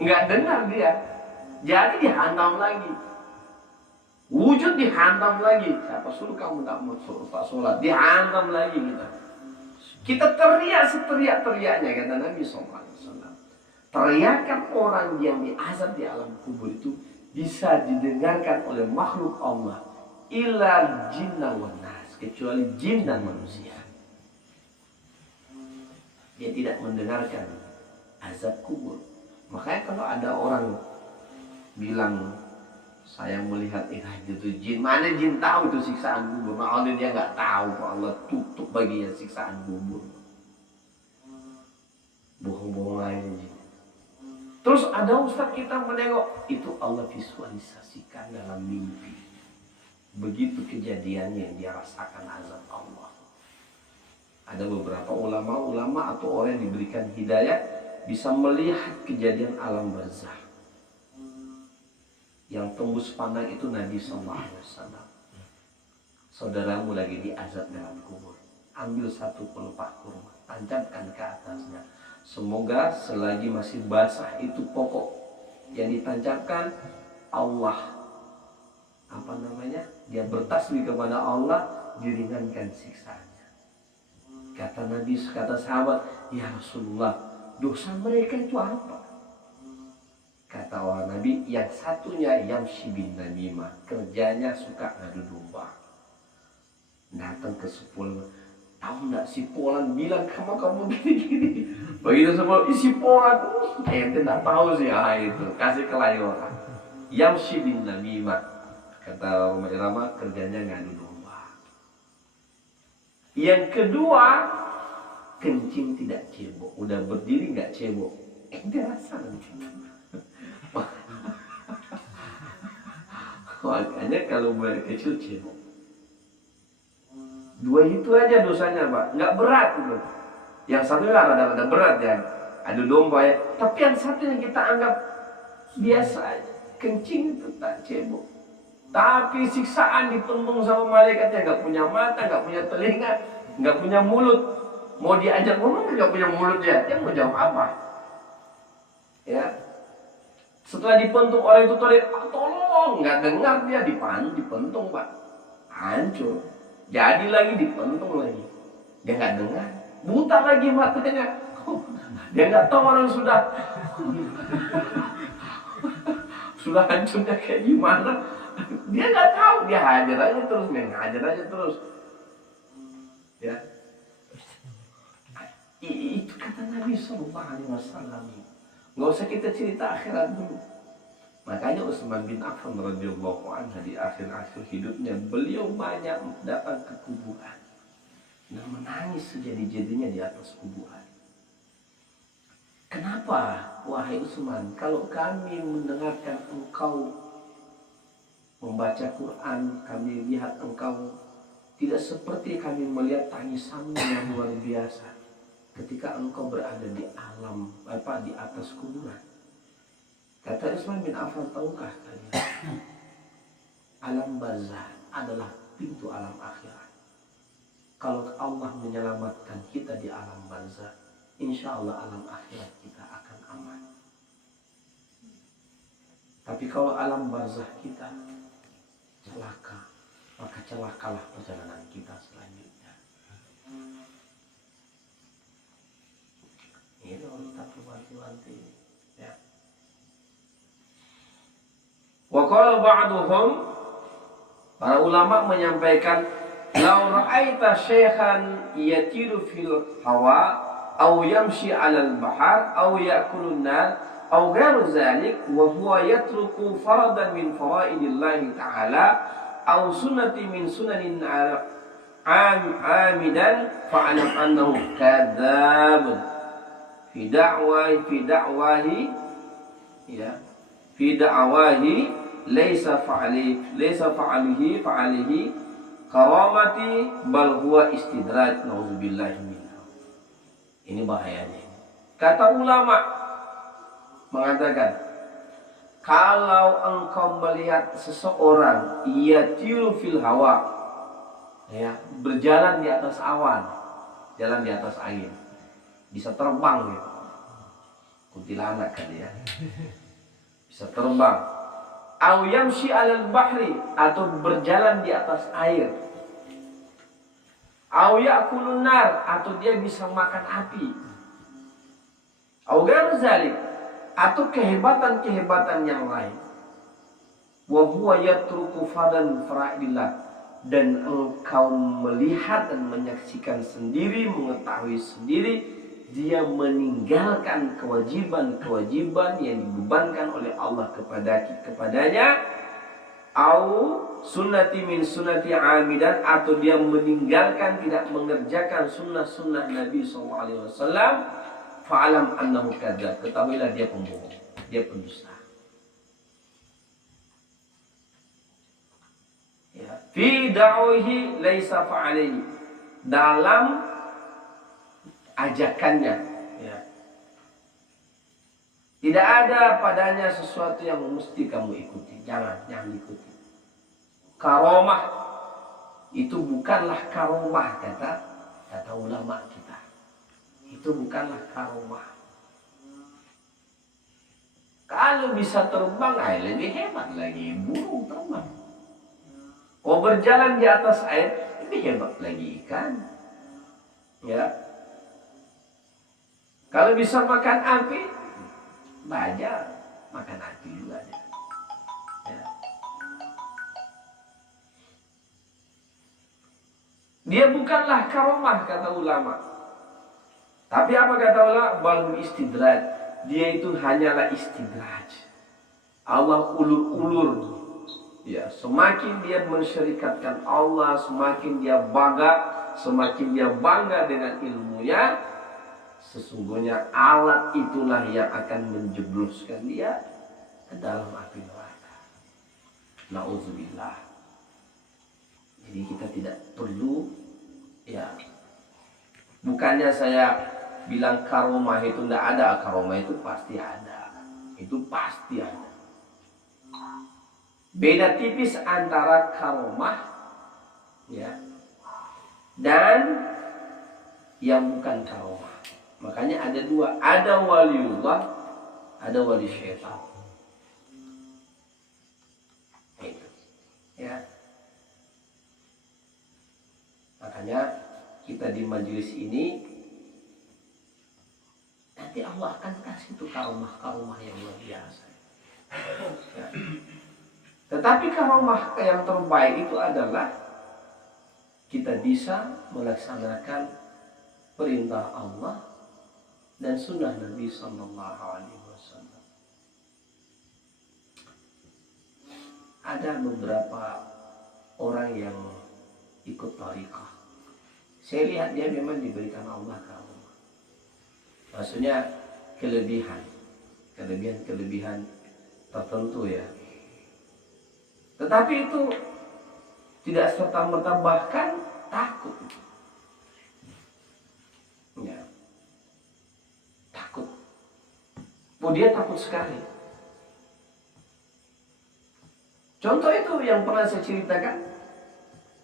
nggak dengar dia. Jadi dihantam lagi. Wujud dihantam lagi. Siapa suruh kamu tak mau sholat? Dihantam lagi kita. Kita teriak seteriak-teriaknya, kata Nabi SAW. Teriakan orang yang diazab di alam kubur itu bisa didengarkan oleh makhluk Allah. Illa jinna wan nas, kecuali jin dan manusia. Dia tidak mendengarkan azab kubur. Makanya kalau ada orang bilang saya melihat itu jin, mana jin tahu itu siksaan kubur? Makanya dia nggak tahu, Allah tutup baginya siksaan kubur. Bohong-bohong aja jin. Terus ada ustaz kita menengok, itu Allah visualisasikan dalam mimpi. Begitu kejadiannya yang dia rasakan azab Allah. Ada beberapa ulama atau orang yang diberikan hidayah bisa melihat kejadian alam barzakh. Yang tembus pandang itu Nabi SAW. Saudaramu lagi diazab dalam kubur, ambil satu pelepah kurma, tancapkan ke atasnya. Semoga selagi masih basah itu pokok yang ditancapkan, Allah dia bertasbih kepada Allah, diringankan siksanya. Kata Nabi, kata sahabat, ya Rasulullah, dosa mereka itu apa? Kata orang Nabi, yang satunya yamshi bin namimah, kerjanya suka ngadu domba. Datang ke sepul, tahu nggak si Polan bilang kamu gini-gini. Begitu sepul, si Polan, ente nggak tahu sih itu, kasih kelayu orang. Yamshi bin namimah, kata Roma Irama, kerjanya ngadu domba. Yang kedua, kencing tidak cebok, udah berdiri nggak cebok. Ente rasa nanti. Makanya kalau mulai kecil cebok. Dua itu aja dosanya Pak, nggak berat gitu. Yang satunya rada berat ya, adu domba ya. Tapi yang satu yang kita anggap biasa aja, kencing itu tak cebok. Tapi siksaan dituntung sama malaikat yang nggak punya mata, nggak punya telinga, nggak punya mulut. Mau diajak ngomong nggak punya mulut ya, dia mau jawab apa? Ya. Setelah dipentung orang itu tolong, nggak dengar dia, dipentung Pak, hancur. Jadi lagi dipentung lagi, dia nggak dengar, buta lagi matanya. Dia nggak tahu orang sudah hancurnya kayak gimana. Dia nggak tahu, dia hajar aja terus, ngajar aja terus. Ya, itu kata Nabi SAW. Nggak usah kita cerita akhirat dulu. Makanya Utsman bin Affan radhiyallahu anhu di akhir-akhir hidupnya, beliau banyak datang ke kuburan dan menangis sejadi-jadinya di atas kuburan. Kenapa, wahai Utsman? Kalau kami mendengarkan engkau membaca Quran, kami lihat engkau tidak seperti kami melihat tangisanmu yang luar biasa ketika engkau berada di alam di atas kuburan. Kata Utsman bin Affan, tahukah kalian, alam barzakh adalah pintu alam akhirat. Kalau Allah menyelamatkan kita di alam barzakh, insya Allah alam akhirat kita akan aman. Tapi kalau alam barzakh kita celaka, maka celakalah perjalanan kita selanjutnya. Ini kita wanti-wanti ya. Wa qala ba'duhum, para ulama menyampaikan, "Lau ra'aita syaikhan yatiru fil hawa aw yamshi 'alal bahar aw ya'kulun nar aw ghairu dzalik wa huwa yatruku faradan min faraidillahi ta'ala aw sunnati min sunanin amidan fa'alam annahu kadzab fi da'wahi ya fi da'wahi laysa fa'alihi karamati bal huwa istidraj nauzubillahi minhu." Ini bahayanya. Kata ulama mengatakan, kalau engkau melihat seseorang yatiru fil hawa, ya, berjalan di atas awan, jalan di atas angin, bisa terbang gitu. Kuntilanak kan ya. Bisa terbang. Au yamshi 'alal bahri, atau berjalan di atas air. Au ya'kulun nar, atau dia bisa makan api. Au ghairu dzalik, atau kehebatan-kehebatan yang lain. Wa huwa yatruku fadan fara'idillah, dan engkau melihat dan menyaksikan sendiri, mengetahui sendiri, dia meninggalkan kewajiban-kewajiban yang dibebankan oleh Allah kepadanya, au sunnati min sunnati amidan, atau dia meninggalkan, tidak mengerjakan sunnah-sunnah Nabi SAW, fa'alam annahu kadzab, ketahuilah dia pembohong, dia pendusta. Ya, fi da'wahi laisa fa'alaihi, dalam ajakannya, ya, tidak ada padanya sesuatu yang mesti kamu ikuti. Jangan ikuti. Karomah itu bukanlah karomah, kata ulama kita. Itu bukanlah karomah. Kalau bisa terbang, lebih hebat lagi. Burung terbang. Kalau berjalan di atas air, lebih hebat lagi ikan. Ya. Kalau bisa makan api, baja makan api juga. Ya. Dia bukanlah karomah, kata ulama. Tapi apa kata ulama? Balhum istidraj. Dia itu hanyalah istidraj. Allah ulur-ulur. Ya, semakin dia mensyirikatkan Allah, semakin dia bangga dengan ilmunya, sesungguhnya alat itulah yang akan menjebloskan dia ke dalam api neraka. Nauzubillah. Jadi kita tidak perlu, ya, bukannya saya bilang karomah itu tidak ada. Karomah itu pasti ada. Itu pasti ada. Beda tipis antara karomah, ya, dan yang bukan karomah. Makanya ada dua, ada waliullah, ada wali syaitan. Itu, ya. Makanya kita di majelis ini nanti Allah akan kasih tuh karomah yang luar biasa. Ya. Tetapi karomah yang terbaik itu adalah kita bisa melaksanakan perintah Allah dan sunnah Nabi Sallallahu Alaihi Wasallam. Ada beberapa orang yang ikut tariqah. Saya lihat dia memang diberikan Allah karomah. Maksudnya kelebihan tertentu, ya. Tetapi itu tidak serta-merta, bahkan takut. Ya. Takut. Dia takut sekali. Contoh itu yang pernah saya ceritakan.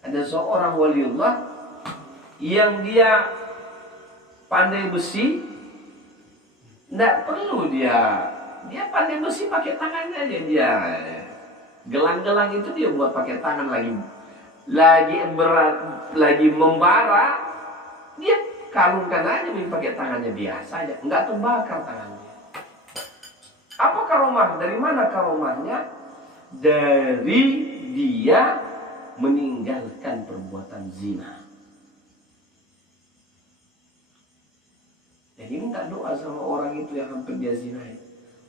Ada seorang waliullah yang dia pandai besi, Nggak perlu dia pandai besi pakai tangannya aja dia. Gelang-gelang itu dia buat pakai tangan, lagi berat, lagi membara, dia kalungkan aja pakai tangannya biasa aja, nggak terbakar tangannya. Apa karomah? Dari mana karomahnya? Dari dia meninggalkan perbuatan zina. Jadi minta doa sama orang itu yang hampir dia zinai.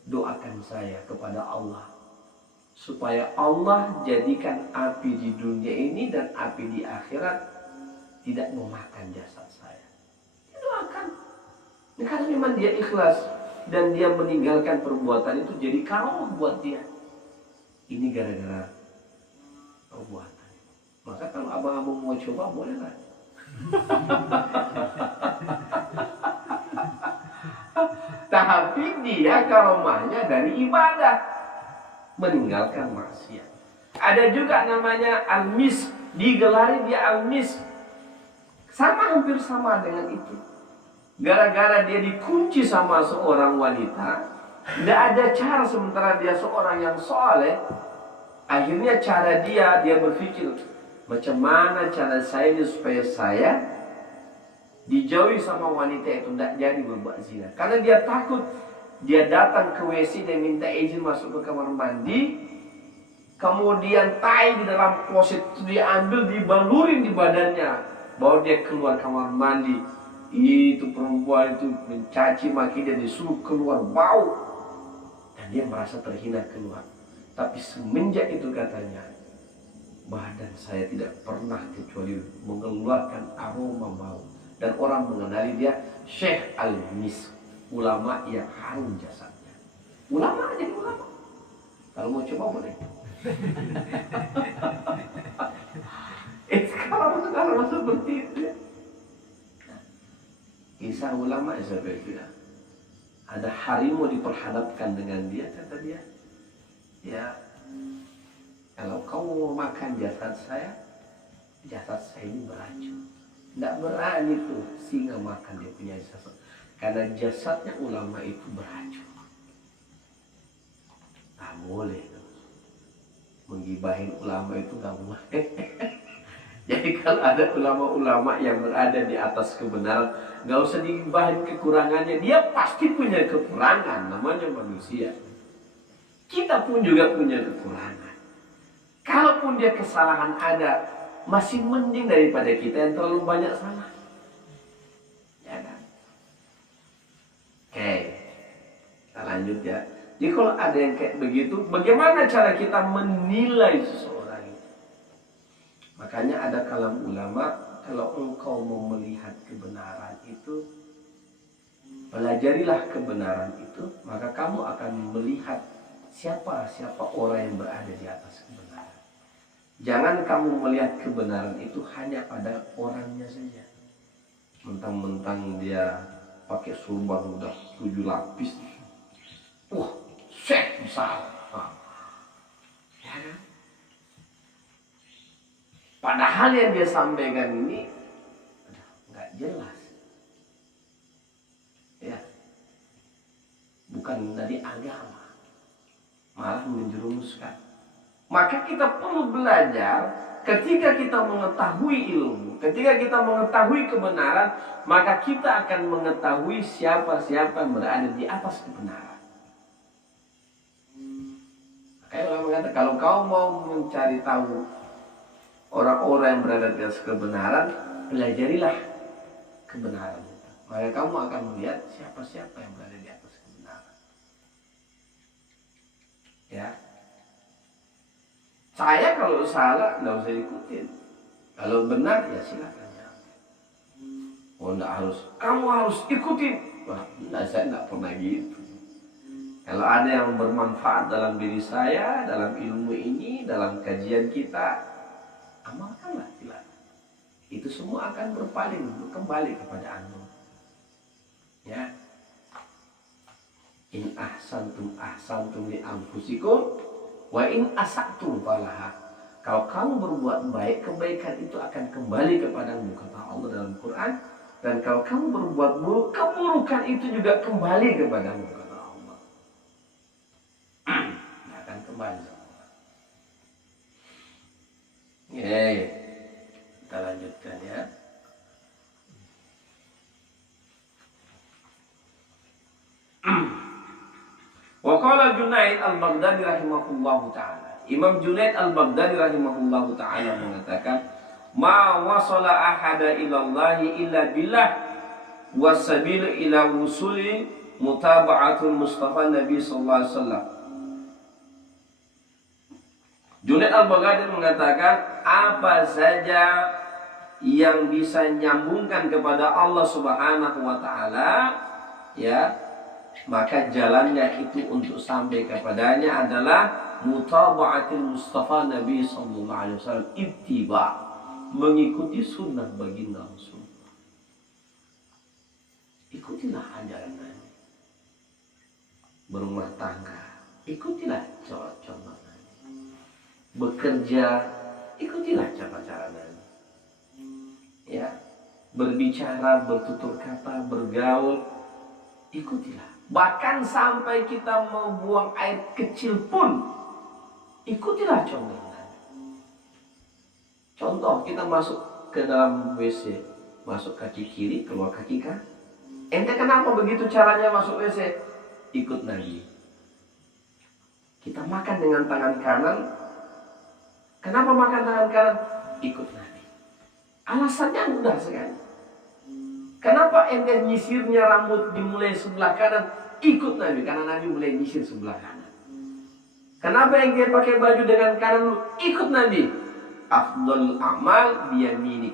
Doakan saya kepada Allah supaya Allah jadikan api di dunia ini dan api di akhirat tidak memakan jasad saya. Doakan. Karena memang dia ikhlas dan dia meninggalkan perbuatan itu, jadi karomah buat dia. Ini gara-gara perbuatan. Maka kalau abang-abang mau coba bolehlah. Tapi dia karomahnya dari ibadah, meninggalkan maksiat. Ada juga namanya al-mis, digelari dia al-mis. Hampir sama dengan itu. Gara-gara dia dikunci sama seorang wanita, tidak ada cara, sementara dia seorang yang soleh. Akhirnya cara dia berpikir, macam mana cara saya ini supaya saya dijauhi sama wanita itu, tidak jadi berbuat zina. Karena dia takut, dia datang ke WC dan minta izin masuk ke kamar mandi, kemudian tai di dalam kloset itu diambil, dibalurin di badannya, baru dia keluar kamar mandi. Itu perempuan itu mencaci maki dia, disuruh keluar bau, dan dia merasa terhina keluar. Tapi semenjak itu katanya, badan saya tidak pernah kecuali mengeluarkan aroma bau. Dan orang mengenali dia Syekh Al-Misk, ulama yang harum jasadnya. Ulama jadi ulama. Kalau mau coba boleh. Kalau seperti itu ya. Kisah ulama seperti itu ya. Ada harimau diperhadapkan dengan dia, kata dia, ya, kalau kau mau makan jasad saya ini beracun. Tidak berani tuh singa makan dia punya jasad, karena jasadnya ulama itu beracun. Tak boleh tuh. Menggibahin ulama itu gak boleh. Jadi kalau ada ulama-ulama yang berada di atas kebenaran, gak usah digibahin kekurangannya. Dia pasti punya kekurangan, namanya manusia. Kita pun juga punya kekurangan. Kalaupun dia kesalahan ada, masih mending daripada kita yang terlalu banyak salah. Ya kan? Oke, kita lanjut ya. Jadi kalau ada yang kayak begitu, bagaimana cara kita menilai seseorang itu? Makanya ada kalam ulama, kalau engkau mau melihat kebenaran itu, pelajarilah kebenaran itu, maka kamu akan melihat siapa orang yang berada di atas kebenaran. Jangan kamu melihat kebenaran itu hanya pada orangnya saja. Mentang-mentang dia pakai surban udah 7 lapis, Syekh besar. Ya kan? Padahal yang dia sampaikan ini nggak jelas. Ya, bukan dari agama, malah menjerumuskan. Maka kita perlu belajar, ketika kita mengetahui ilmu, ketika kita mengetahui kebenaran, maka kita akan mengetahui siapa-siapa yang berada di atas kebenaran. Makanya orang mengatakan, kalau kau mau mencari tahu orang-orang yang berada di atas kebenaran, pelajarilah kebenaran. Maka kamu akan melihat siapa-siapa yang berada di atas kebenaran. Ya. Saya kalau salah nggak usah ikutin. Kalau benar ya silakan ya. Oh nggak harus, kamu harus ikutin. Wah, saya nggak pernah gitu. Kalau ada yang bermanfaat dalam diri saya, dalam ilmu ini, dalam kajian kita, amalkanlah silakan. Itu semua akan berpaling, kembali kepada Anda. Ya. In ahsantum li anfusikum wa in asa'tum falaha. Kalau kamu berbuat baik, kebaikan itu akan kembali kepadamu, kata Allah dalam Quran. Dan kalau kamu berbuat buruk, keburukan itu juga kembali kepadamu, kata Allah. Tidak akan kembali sama Allah. Kita lanjutkan ya. Wa qala Junaid al-Baghdadi rahimahullahu ta'ala. Imam Junaid al-Baghdadi rahimahullahu ta'ala mengatakan, ma wasala ahada ilallahi illa billah wasabilu ila wusuli mutaba'atul Mustafa Nabi sallallahu alaihi wasallam. Junaid al-Baghdadi mengatakan, apa saja yang bisa nyambungkan kepada Allah Subhanahu wa taala, ya, maka jalannya itu untuk sampai kepadanya adalah mutaba'atul Mustafa Nabi sallallahu alaihi wasallam, ittiba, mengikuti sunnah baginda Rasulullah. Ikutilah ajaran Nabi. Berumah tangga, ikutilah contoh Nabi. Bekerja, ikutilah cara-cara Nabi. Ya, berbicara, bertutur kata, bergaul, ikutilah. Bahkan sampai kita mau buang air kecil pun, ikutilah contoh Nabi. Contoh, kita masuk ke dalam WC, masuk kaki kiri, keluar kaki kanan. Ente kenapa begitu caranya masuk WC? Ikut Nabi. Kita makan dengan tangan kanan. Kenapa makan tangan kanan? Ikut Nabi. Alasannya mudah sekali. Kenapa ente nyisirnya rambut dimulai sebelah kanan? Ikut Nabi, karena Nabi mulai nyisir sebelah kanan. Kenapa ente pakai baju dengan kanan? Ikut Nabi. Afdal amal biyaminik.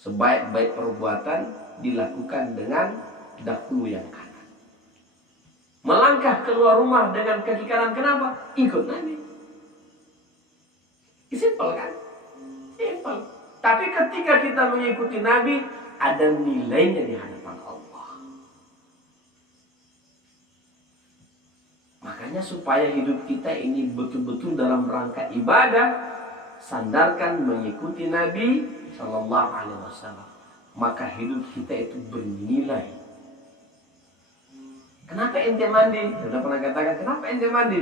Sebaik-baik perbuatan dilakukan dengan dahulu yang kanan. Melangkah keluar rumah dengan kaki kanan, kenapa? Ikut Nabi. Simpel kan? Simpel. Tapi ketika kita mengikuti Nabi, ada nilainya di hadapan Allah. Makanya supaya hidup kita ini betul-betul dalam rangka ibadah, sandarkan mengikuti Nabi Sallallahu Alaihi Wasallam. Maka hidup kita itu bernilai. Kenapa ente mandi? Sudah pernah katakan, kenapa ente mandi?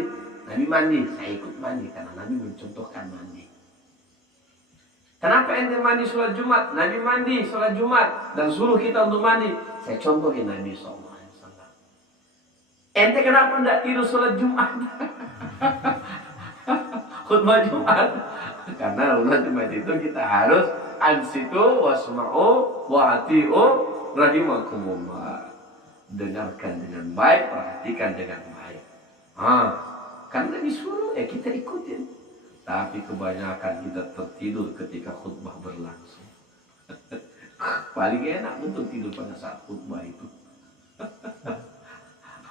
Nabi mandi, saya ikut mandi karena Nabi mencontohkan mandi. Kenapa ente mandi sholat Jumat? Nabi mandi sholat Jumat dan suruh kita untuk mandi. Saya contohin Nabi Sallallahu Alaihi Wasallam. Ente kenapa tidak tidur sholat Jumat? Khutbah Jumat. Karena khutbah Jumat itu kita harus ansitu wasma'u wa ati'u rahimakumullah. Dengarkan dengan baik, perhatikan dengan baik. Karena disuruh, kita ikutin. Tapi kebanyakan kita tertidur ketika khutbah berlangsung. Paling enak betul tidur pada saat khutbah itu.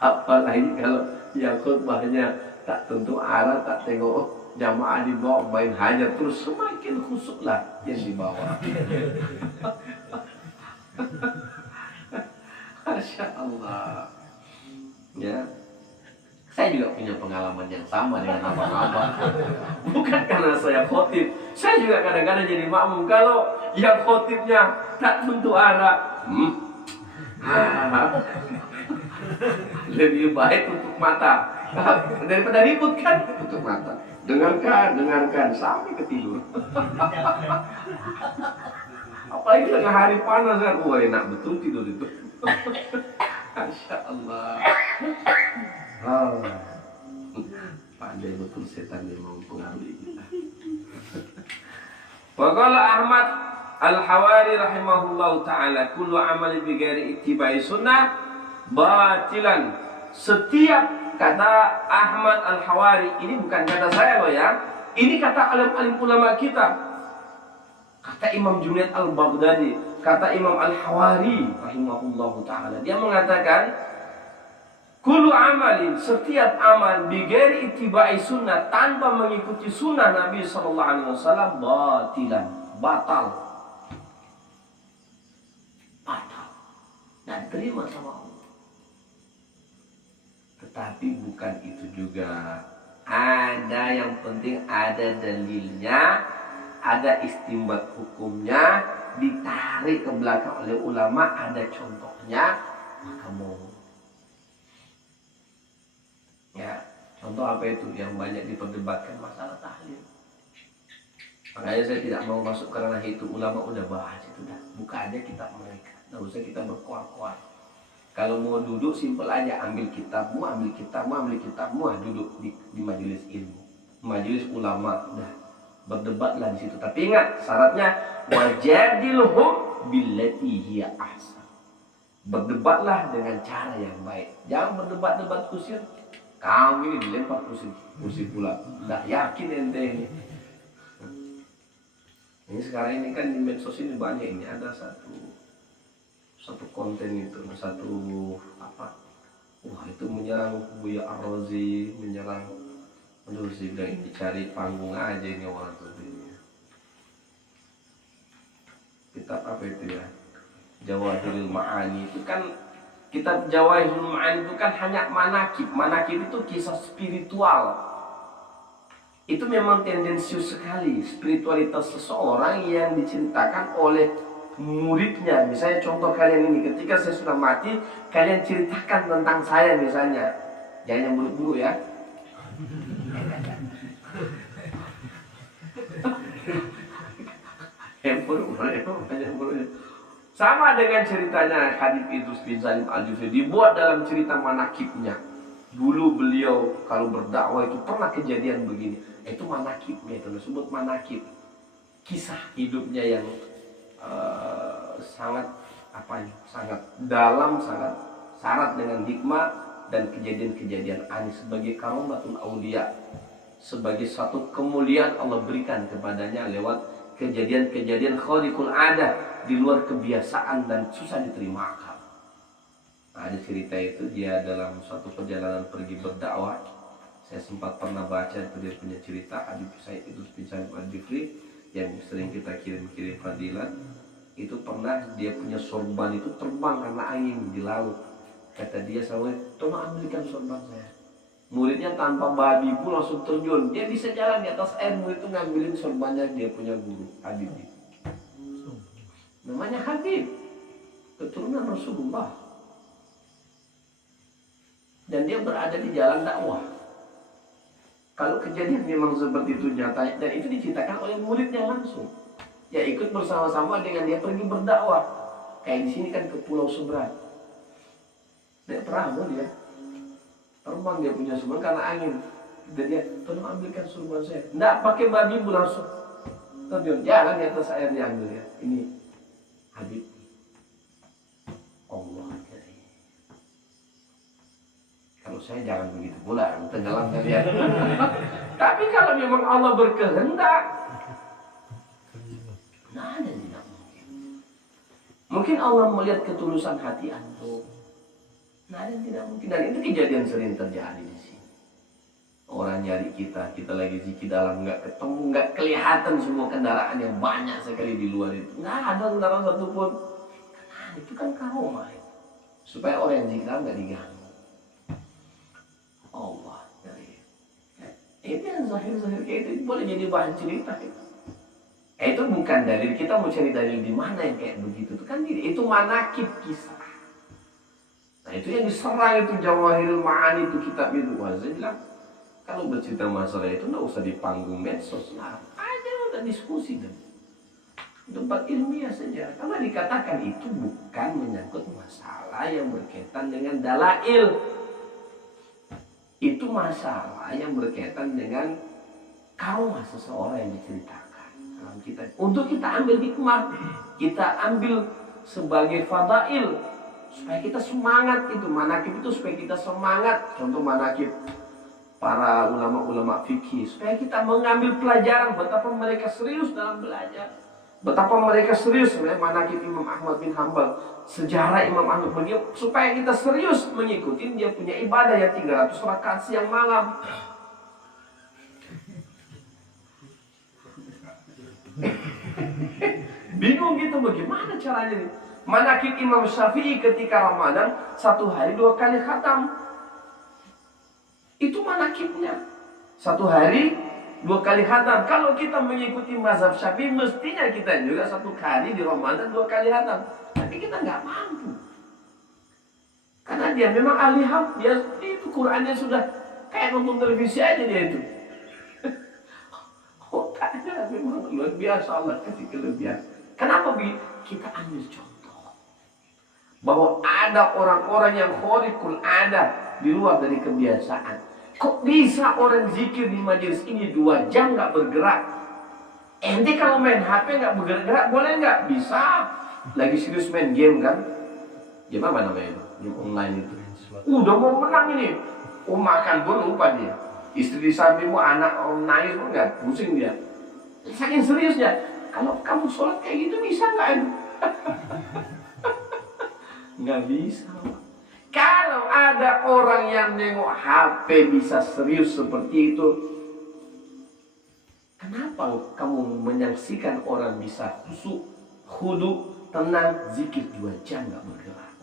Apalagi kalau yang khutbahnya tak tentu arah, tak tengok jamaah di bawah main hajat, terus semakin khusyuklah yang di bawah. Masya Allah. Ya. Saya juga punya pengalaman yang sama dengan abang-abang. Bukan karena saya khotib. Saya juga kadang-kadang jadi makmum. Kalau yang khotibnya tak tentu arah, lebih baik tutup mata. Daripada ribut kan, tutup mata. Dengarkan sampai ketidur. Apalagi tengah hari panas kan, wah enak betul tidur itu. Masya Allah. Pandai betul setan yang mau pengaruhi kita. Wa qala Ahmad Al-Hawari rahimahullahu ta'ala, kullu amali bi ghairi ittiba'i sunnah batilan. Setiap, kata Ahmad Al-Hawari, ini bukan kata saya loh ya, ini kata alim-alim ulama kita. Kata Imam Junaid al-Baghdadi, kata Imam Al-Hawari rahimahullahu ta'ala, dia mengatakan kullu amalin, setiap amal bighairi ittiba'i sunnah, tanpa mengikuti sunnah Nabi sallallahu alaihi wasallam, batilan, batal. Batal. Dan terima sama Allah. Tetapi bukan itu juga. Ada yang penting ada dalilnya, ada istimbat hukumnya, ditarik ke belakang oleh ulama, ada contohnya, maka mau. Ya, contoh apa itu yang banyak diperdebatkan, masalah tahlil. Makanya saya tidak mau masuk ke ranah itu, ulama udah bahas itu dah. Buka aja kitab mereka, nggak usah kita berkuar-kuar. Kalau mau duduk simpel aja, ambil kitabmu, duduk di majelis ilmu, majelis ulama, udah berdebatlah di situ. Tapi ingat syaratnya, wajadilhum billati hiya ahsan. Berdebatlah dengan cara yang baik. Jangan berdebat-debat kusir. Kamu ini dilempar kusir pula. Nggak yakin ente ini. Ini sekarang ini kan di medsos ini banyak ini, ada satu konten itu, satu apa? Wah, itu menyerang Buya Ar-Razi, menyerang. Aduh, sih bilang ini cari panggung aja ini orang tuh ini. Kitab apa itu ya? Jawahirul Ma'ani itu kan, kitab Jawahirul Ma'ani itu kan hanya manakib. Manakib itu kisah spiritual. Itu memang tendensius sekali, spiritualitas seseorang yang diceritakan oleh muridnya. Misalnya contoh kalian ini, ketika saya sudah mati, kalian ceritakan tentang saya misalnya. Jangan yang buruk-buruk ya. Sama dengan ceritanya Habib Idrus bin Salim Al-Jufri, dibuat dalam cerita manakibnya. Dulu beliau kalau berdakwah itu pernah kejadian begini. Itu manakibnya, itu disebut manakib. Kisah hidupnya yang sangat sangat dalam, sangat syarat dengan hikmah dan kejadian-kejadian anis sebagai karomatul aulia, sebagai satu kemuliaan Allah berikan kepadanya lewat kejadian-kejadian khariqul adah, di luar kebiasaan dan susah diterima akal. Nah, ada cerita itu dia dalam suatu perjalanan pergi berdakwah. Saya sempat pernah baca itu, dia punya cerita Habib Said Idrus bin Salim Al-Jufri yang sering kita kirim-kirim fadilat. Itu pernah dia punya sorban itu terbang karena angin di laut. Kata dia sama, tolong ambilkan sorban saya. Muridnya tanpa babi pun langsung terjun. Dia bisa jalan di atas air, murid itu ngambilin sorbannya dia punya guru Habib itu. Namanya Habib, keturunan Rasulullah. Dan dia berada di jalan dakwah. Kalau kejadian memang seperti itu nyata, dan itu diceritakan oleh muridnya langsung. Ya ikut bersama-sama dengan dia pergi berdakwah. Kayak di sini kan ke Pulau Seberang. Dia perahu dia. Terbang dia punya sorban karena angin. Dan dia, tolong ambilkan sorban saya. Nggak pakai babi pun langsung terjun. Jangan di atas air diambil ya. Ini Habib. Allah. Kalau saya jangan begitu pula, tenggelam kalian. Tapi kalau memang Allah berkehendak, nah ada tidak mungkin. Mungkin Allah melihat ketulusan hati antum. Nah ada tidak mungkin. Dan itu kejadian sering terjadi di sini. Orang nyari kita lagi zikir dalam, nggak ketemu, nggak kelihatan semua kendaraan yang banyak sekali di luar itu. Nggak ada kendaraan satupun. Nah itu kan karomah. Supaya orang yang zikir nggak diganggu. Allah dari itu yang zahir-zahir kayak itu boleh jadi bahan cerita itu. Itu bukan dalil, kita mau cari dalil di mana yang kayak begitu itu kan itu manakib kisah. Nah itu yang diserang itu Jawahirul Ma'ani itu kitab itu. Wah saya bilang kalau bercerita masalah itu nggak usah di panggung medsos lah, aja udah diskusi dan tempat ilmiah saja. Karena dikatakan itu bukan menyangkut masalah yang berkaitan dengan dalail. Itu masalah yang berkaitan dengan karomah seseorang yang diceritakan dalam kita. Untuk kita ambil hikmah, kita ambil sebagai fadail supaya kita semangat itu. Manakib itu supaya kita semangat. Contoh manakib para ulama-ulama fikih, supaya kita mengambil pelajaran betapa mereka serius dalam belajar. Betapa mereka serius, manakib Imam Ahmad bin Hanbal, sejarah Imam Ahmad beliau, supaya kita serius mengikuti dia punya ibadah yang 300 rakaat siang malam. Bingung gitu bagaimana caranya nih? Manakib Imam Syafi'i ketika Ramadan 1 hari 2 kali khatam. Itu manakibnya. 1 hari 2 kali khatam. Kalau kita mengikuti mazhab Syafi'i, mestinya kita juga 1 kali di Ramadan 2 kali khatam. Tapi kita nggak mampu. Karena dia memang ahli hafal, dia itu Qurannya sudah kayak nonton televisi aja dia itu. Otaknya memang luar biasa, Allah kasih kelebihan. Kenapa kita ambil contoh bahwa ada orang-orang yang khariqul ada di luar dari kebiasaan. Kok bisa orang zikir di majelis ini 2 jam nggak bergerak? Ente kalau main HP nggak bergerak boleh nggak? Bisa. Lagi serius main game kan? Game apa namanya itu? Game online itu. Udah mau menang ini. Makan pun lupa dia. Istri di sampingmu, anak nangis pun nggak, pusing dia. Saking seriusnya. Kalau kamu sholat kayak gitu bisa nggak? Nggak bisa. Kalau ada orang yang nengok HP bisa serius seperti itu, kenapa kamu menyaksikan orang bisa khusyuk, khudu, tenang, zikir 2 jam nggak bergerak?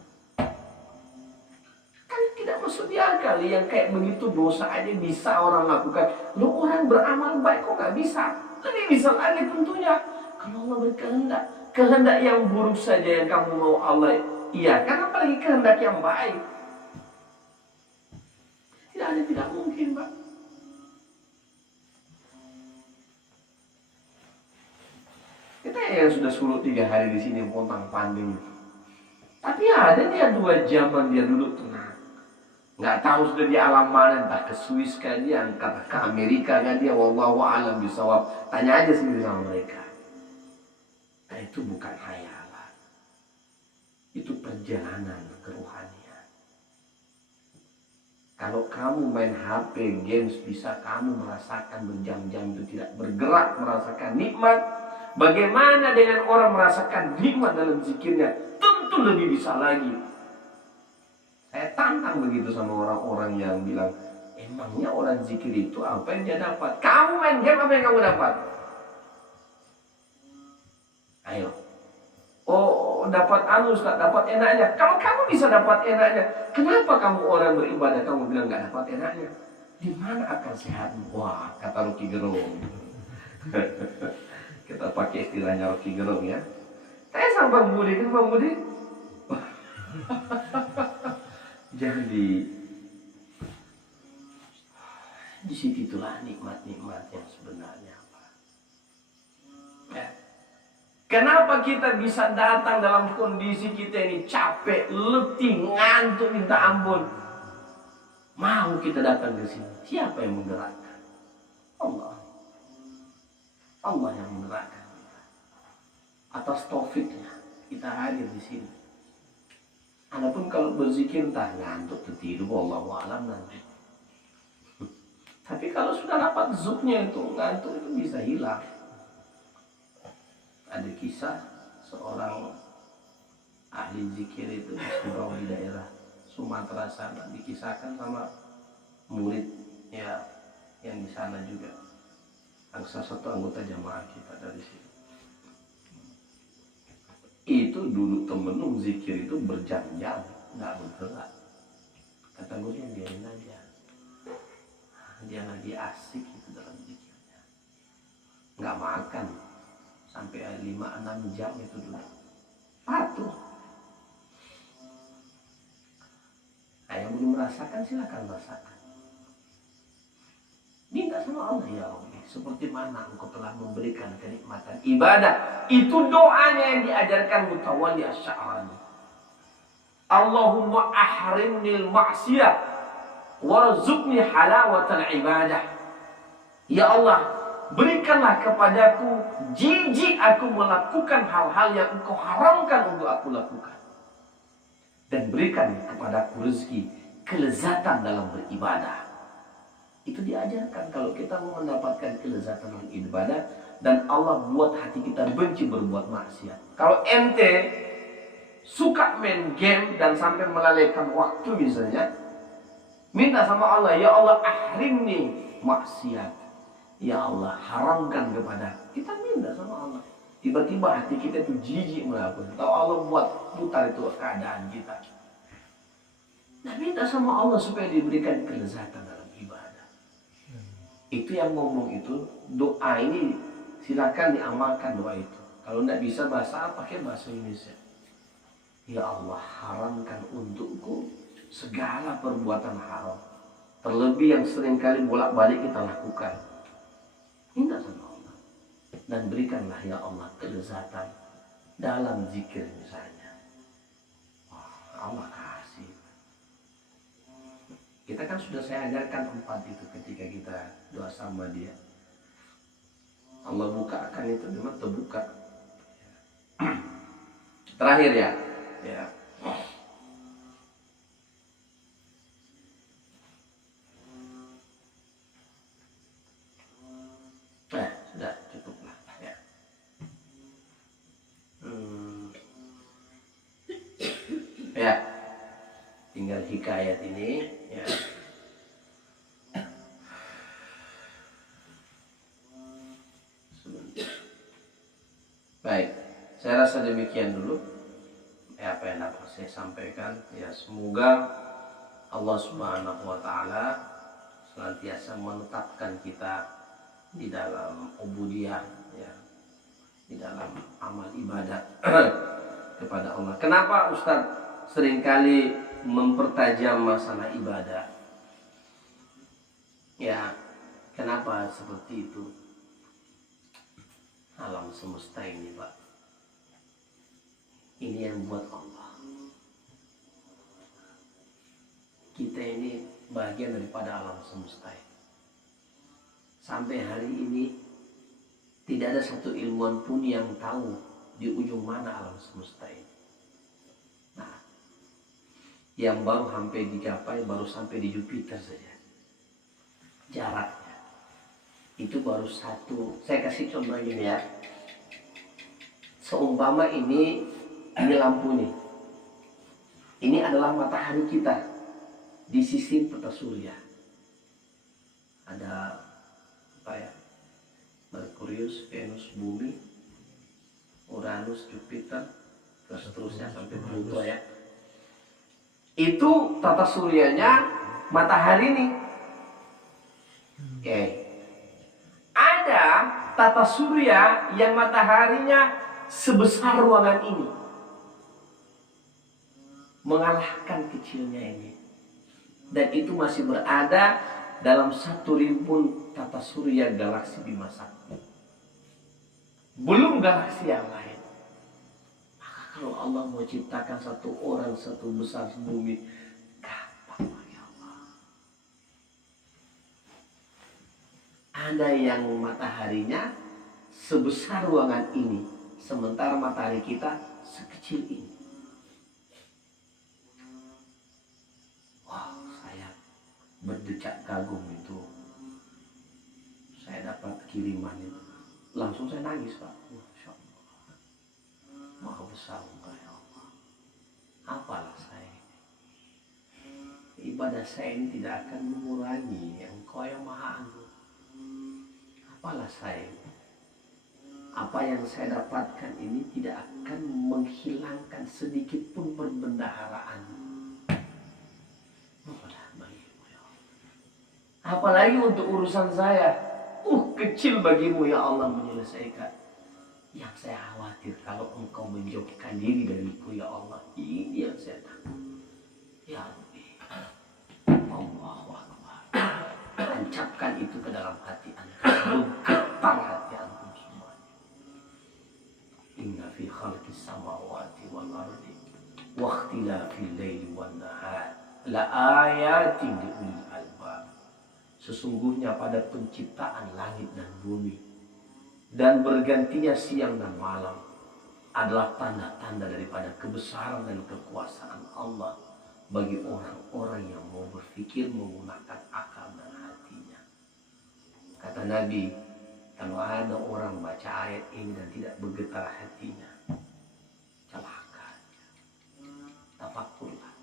Kan tidak masuk di akal. Yang kayak begitu dosa aja bisa orang lakukan. Lo orang beramal baik kok nggak bisa? Lebih bisa lagi tentunya. Kalau Allah berkehendak, kehendak yang buruk saja yang kamu mau Allah iya, kan apalagi kehendak yang baik. Tidak mungkin, Pak. Kita yang sudah surut 3 hari di sini pontang panting. Tapi ada dia 2 jaman dia duduk tenang. Nggak tahu sudah di alam mana, entah ke Swiss kah dia, entah ke Amerika kah dia, wallahu a'lam bishawab. Tanya aja sendiri sama mereka. Nah, itu bukan hayalan. Itu perjalanan kerohanian. Kalau kamu main HP, games, bisa kamu merasakan berjam-jam itu tidak bergerak, merasakan nikmat. Bagaimana dengan orang merasakan nikmat dalam zikirnya? Tentu lebih bisa lagi. Saya tantang begitu sama orang-orang yang bilang, emangnya orang zikir itu apa yang dia dapat? Kamu main game, apa yang kamu dapat? Ayo. Oh, dapat Ustaz, dapat enaknya. Kalau kamu bisa dapat enaknya, kenapa kamu orang beribadah kamu bilang nggak dapat enaknya? Di mana akal sehatmu? Wah, kata Rocky Gerung. Kita pakai istilahnya Rocky Gerung ya. Saya sama Bang Budi, kan Bang Budi? Jadi di situ itulah nikmat-nikmat yang sebenarnya. Ya. Kenapa kita bisa datang dalam kondisi kita ini capek, letih, ngantuk, minta ampun? Mau kita datang ke sini? Siapa yang menggerakkan? Allah. Allah yang menggerakkan kita. Atas taufiknya kita hadir di sini. Adapun kalau berzikir entah ngantuk tertidur, wallahu a'lam nanti. Tapi kalau sudah dapat zuknya itu, ngantuk itu bisa hilang. Ada kisah seorang ahli zikir itu di surau di daerah Sumatera sana, dikisahkan sama murid ya yang di sana juga, salah satu anggota jamaah kita dari sini. Itu dulu temenung zikir itu berjam-jam nggak bergerak. Kata gue yang biarin aja, dia lagi asik itu dalam zikirnya, nggak makan sampai 5-6 jam itu dulu. Patuh. Nah, yang belum merasakan silakan merasakan. Minta sama Allah, ya Allah, seperti mana engkau telah memberikan kenikmatan ibadah. Itu doanya yang diajarkan Mutawalli Asy-Sya'rani. Allahumma ahrimnil ma'siyah warzuqni halawatal ibadah. Ya Allah, berikanlah kepadaku jijik aku melakukan hal-hal yang engkau haramkan untuk aku lakukan. Dan berikan kepadaku rezeki kelezatan dalam beribadah. Itu diajarkan kalau kita mau mendapatkan kelezatan dalam ibadah. Dan Allah buat hati kita benci berbuat maksiat. Kalau ente suka main game dan sampai melalaikan waktu misalnya, minta sama Allah, ya Allah ahrimni maksiat. Ya Allah, haramkan kepada kita, minta sama Allah. Tiba-tiba hati kita itu jijik melakukan. Tahu Allah buat putar itu keadaan kita. Nah, minta sama Allah supaya diberikan kelezatan dalam ibadah. Itu yang ngomong itu, doa ini silakan diamalkan doa itu. Kalau tidak bisa bahasa, pakai bahasa Indonesia. Ya Allah, haramkan untukku segala perbuatan haram, terlebih yang seringkali bolak-balik kita lakukan. Minta sama Allah, dan berikanlah ya Allah kelezatan dalam zikir misalnya. Wah, Allah kasih. Kita kan sudah saya ajarkan 4 itu ketika kita doa sama dia. Allah bukakan itu, memang terbuka. Terakhir ya. Nah, sudah cukup lah ya. Ya, tinggal hikayat ini ya. Baik, saya rasa demikian dulu ya, apa yang dapat saya sampaikan ya. Semoga Allah Subhanahu wa Ta'ala senantiasa menetapkan kita di dalam ubudiyah ya, di dalam amal ibadah kepada Allah. Kenapa Ustadz seringkali mempertajam masalah ibadah? Ya, kenapa seperti itu? Alam semesta ini, Pak, ini yang buat Allah. Kita ini bagian daripada alam semesta ini. Sampai hari ini tidak ada satu ilmuwan pun yang tahu di ujung mana alam semesta ini. Nah, yang baru sampai digapai baru sampai di Jupiter saja. Jaraknya itu baru satu. Saya kasih contoh ini ya. Seumpama ini lampu nih. Ini adalah matahari kita di sisi peta surya. Ada apa ya? Merkurius, Venus, Bumi, Uranus, Jupiter, terus seterusnya sampai Pluto ya. Itu tata suryanya matahari nih. Oke. Ada tata surya yang mataharinya sebesar ruangan ini, mengalahkan kecilnya ini, dan itu masih berada dalam satu ribbon tata surya galaksi Bima Sakti, belum galaksi yang lain. Maka kalau Allah mau ciptakan satu orang satu besar bumi, gampang ya Allah. Ada yang mataharinya sebesar ruangan ini, sementara matahari kita sekecil ini. Wah, saya berdecak kagum itu. Saya dapat kiriman itu, langsung saya nangis, Pak. Masya Allah, maha besar Engkau ya Allah. Apalah saya, ibadah saya ini tidak akan mengurangi Engkau yang maha agung. Apalah saya, apa yang saya dapatkan ini tidak akan menghilangkan sedikit pun perbendaharaan. Apalagi untuk urusan saya, kecil bagimu ya Allah menyelesaikan. Yang saya khawatir kalau Engkau menjauhkan diri dariku ya Allah, ini yang saya takut. Ya Rabbi, Allahu Akbar. Tancapkan itu ke dalam hati Anda, getar hati Anda semua. Inna fi khalqis samawati wal ardi wa ikhtilafil laili wan nahar la ayatin li ulil albab. Sesungguhnya pada penciptaan langit dan bumi dan bergantinya siang dan malam adalah tanda-tanda daripada kebesaran dan kekuasaan Allah bagi orang-orang yang mau berpikir menggunakan akal dan hatinya. Kata Nabi, kalau ada orang baca ayat ini dan tidak bergetar hatinya, celaka. Tafakkurlah.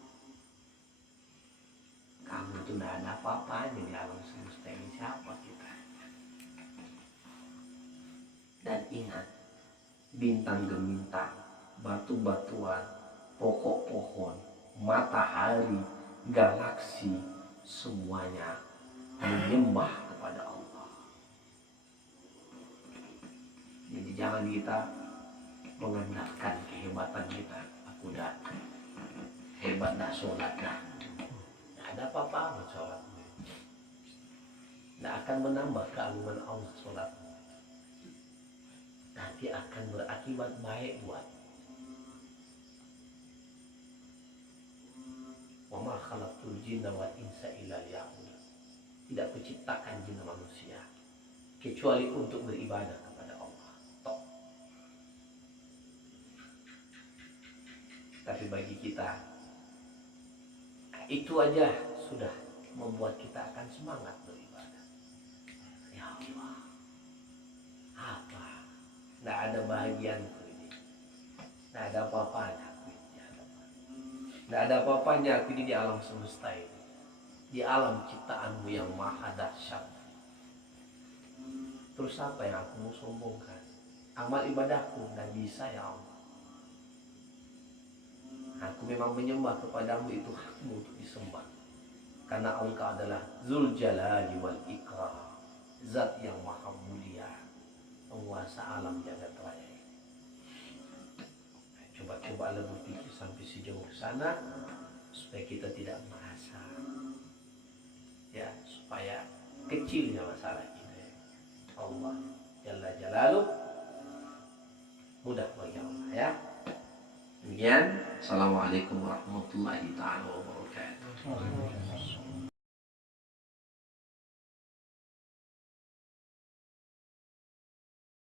Kamu itu tidak ada apa-apanya di alam semesta ini. Siapa kita? Dan ingat, bintang gemintang, batu-batuan, pokok-pohon, matahari, galaksi, semuanya menyembah kepada Allah. Jangan kita mengandalkan kehebatan kita. Aku dah hebat dah sholat dah. Tidak ada apa-apa sholat. Tidak akan menambah keagungan Allah sholat. Nanti akan berakibat baik buat. Wa ma khalaqtul jinna wal insa illa liya'budun. Tidak kuciptakan jin dan manusia kecuali untuk beribadah kepada Allah. Tok. Tapi bagi kita itu aja sudah membuat kita akan semangat beribadah. Ya Allah, apa? Tidak ada bahagianku ini. Tidak ada apa-apanya aku ini. Tidak ada apa-apanya aku ini di alam semesta ini. Di alam ciptaanmu yang maha dahsyat. Terus apa yang aku mau sombongkan? Amal ibadahku tidak bisa ya Allah. Aku memang menyembah kepadamu, itu hakmu untuk disembah. Karena Engkau adalah Dzul Jalali wal Ikram, Zat yang maha mulia, penguasa alam jagat raya. Coba-cobalah berpikir sampai sejauh ke sana supaya kita tidak merasa, ya, supaya kecilnya masalah kita. Allah Jalla Jalaluh mudah bagi Allah, ya. Demikian. Assalamualaikum warahmatullahi taala wabarakatuh.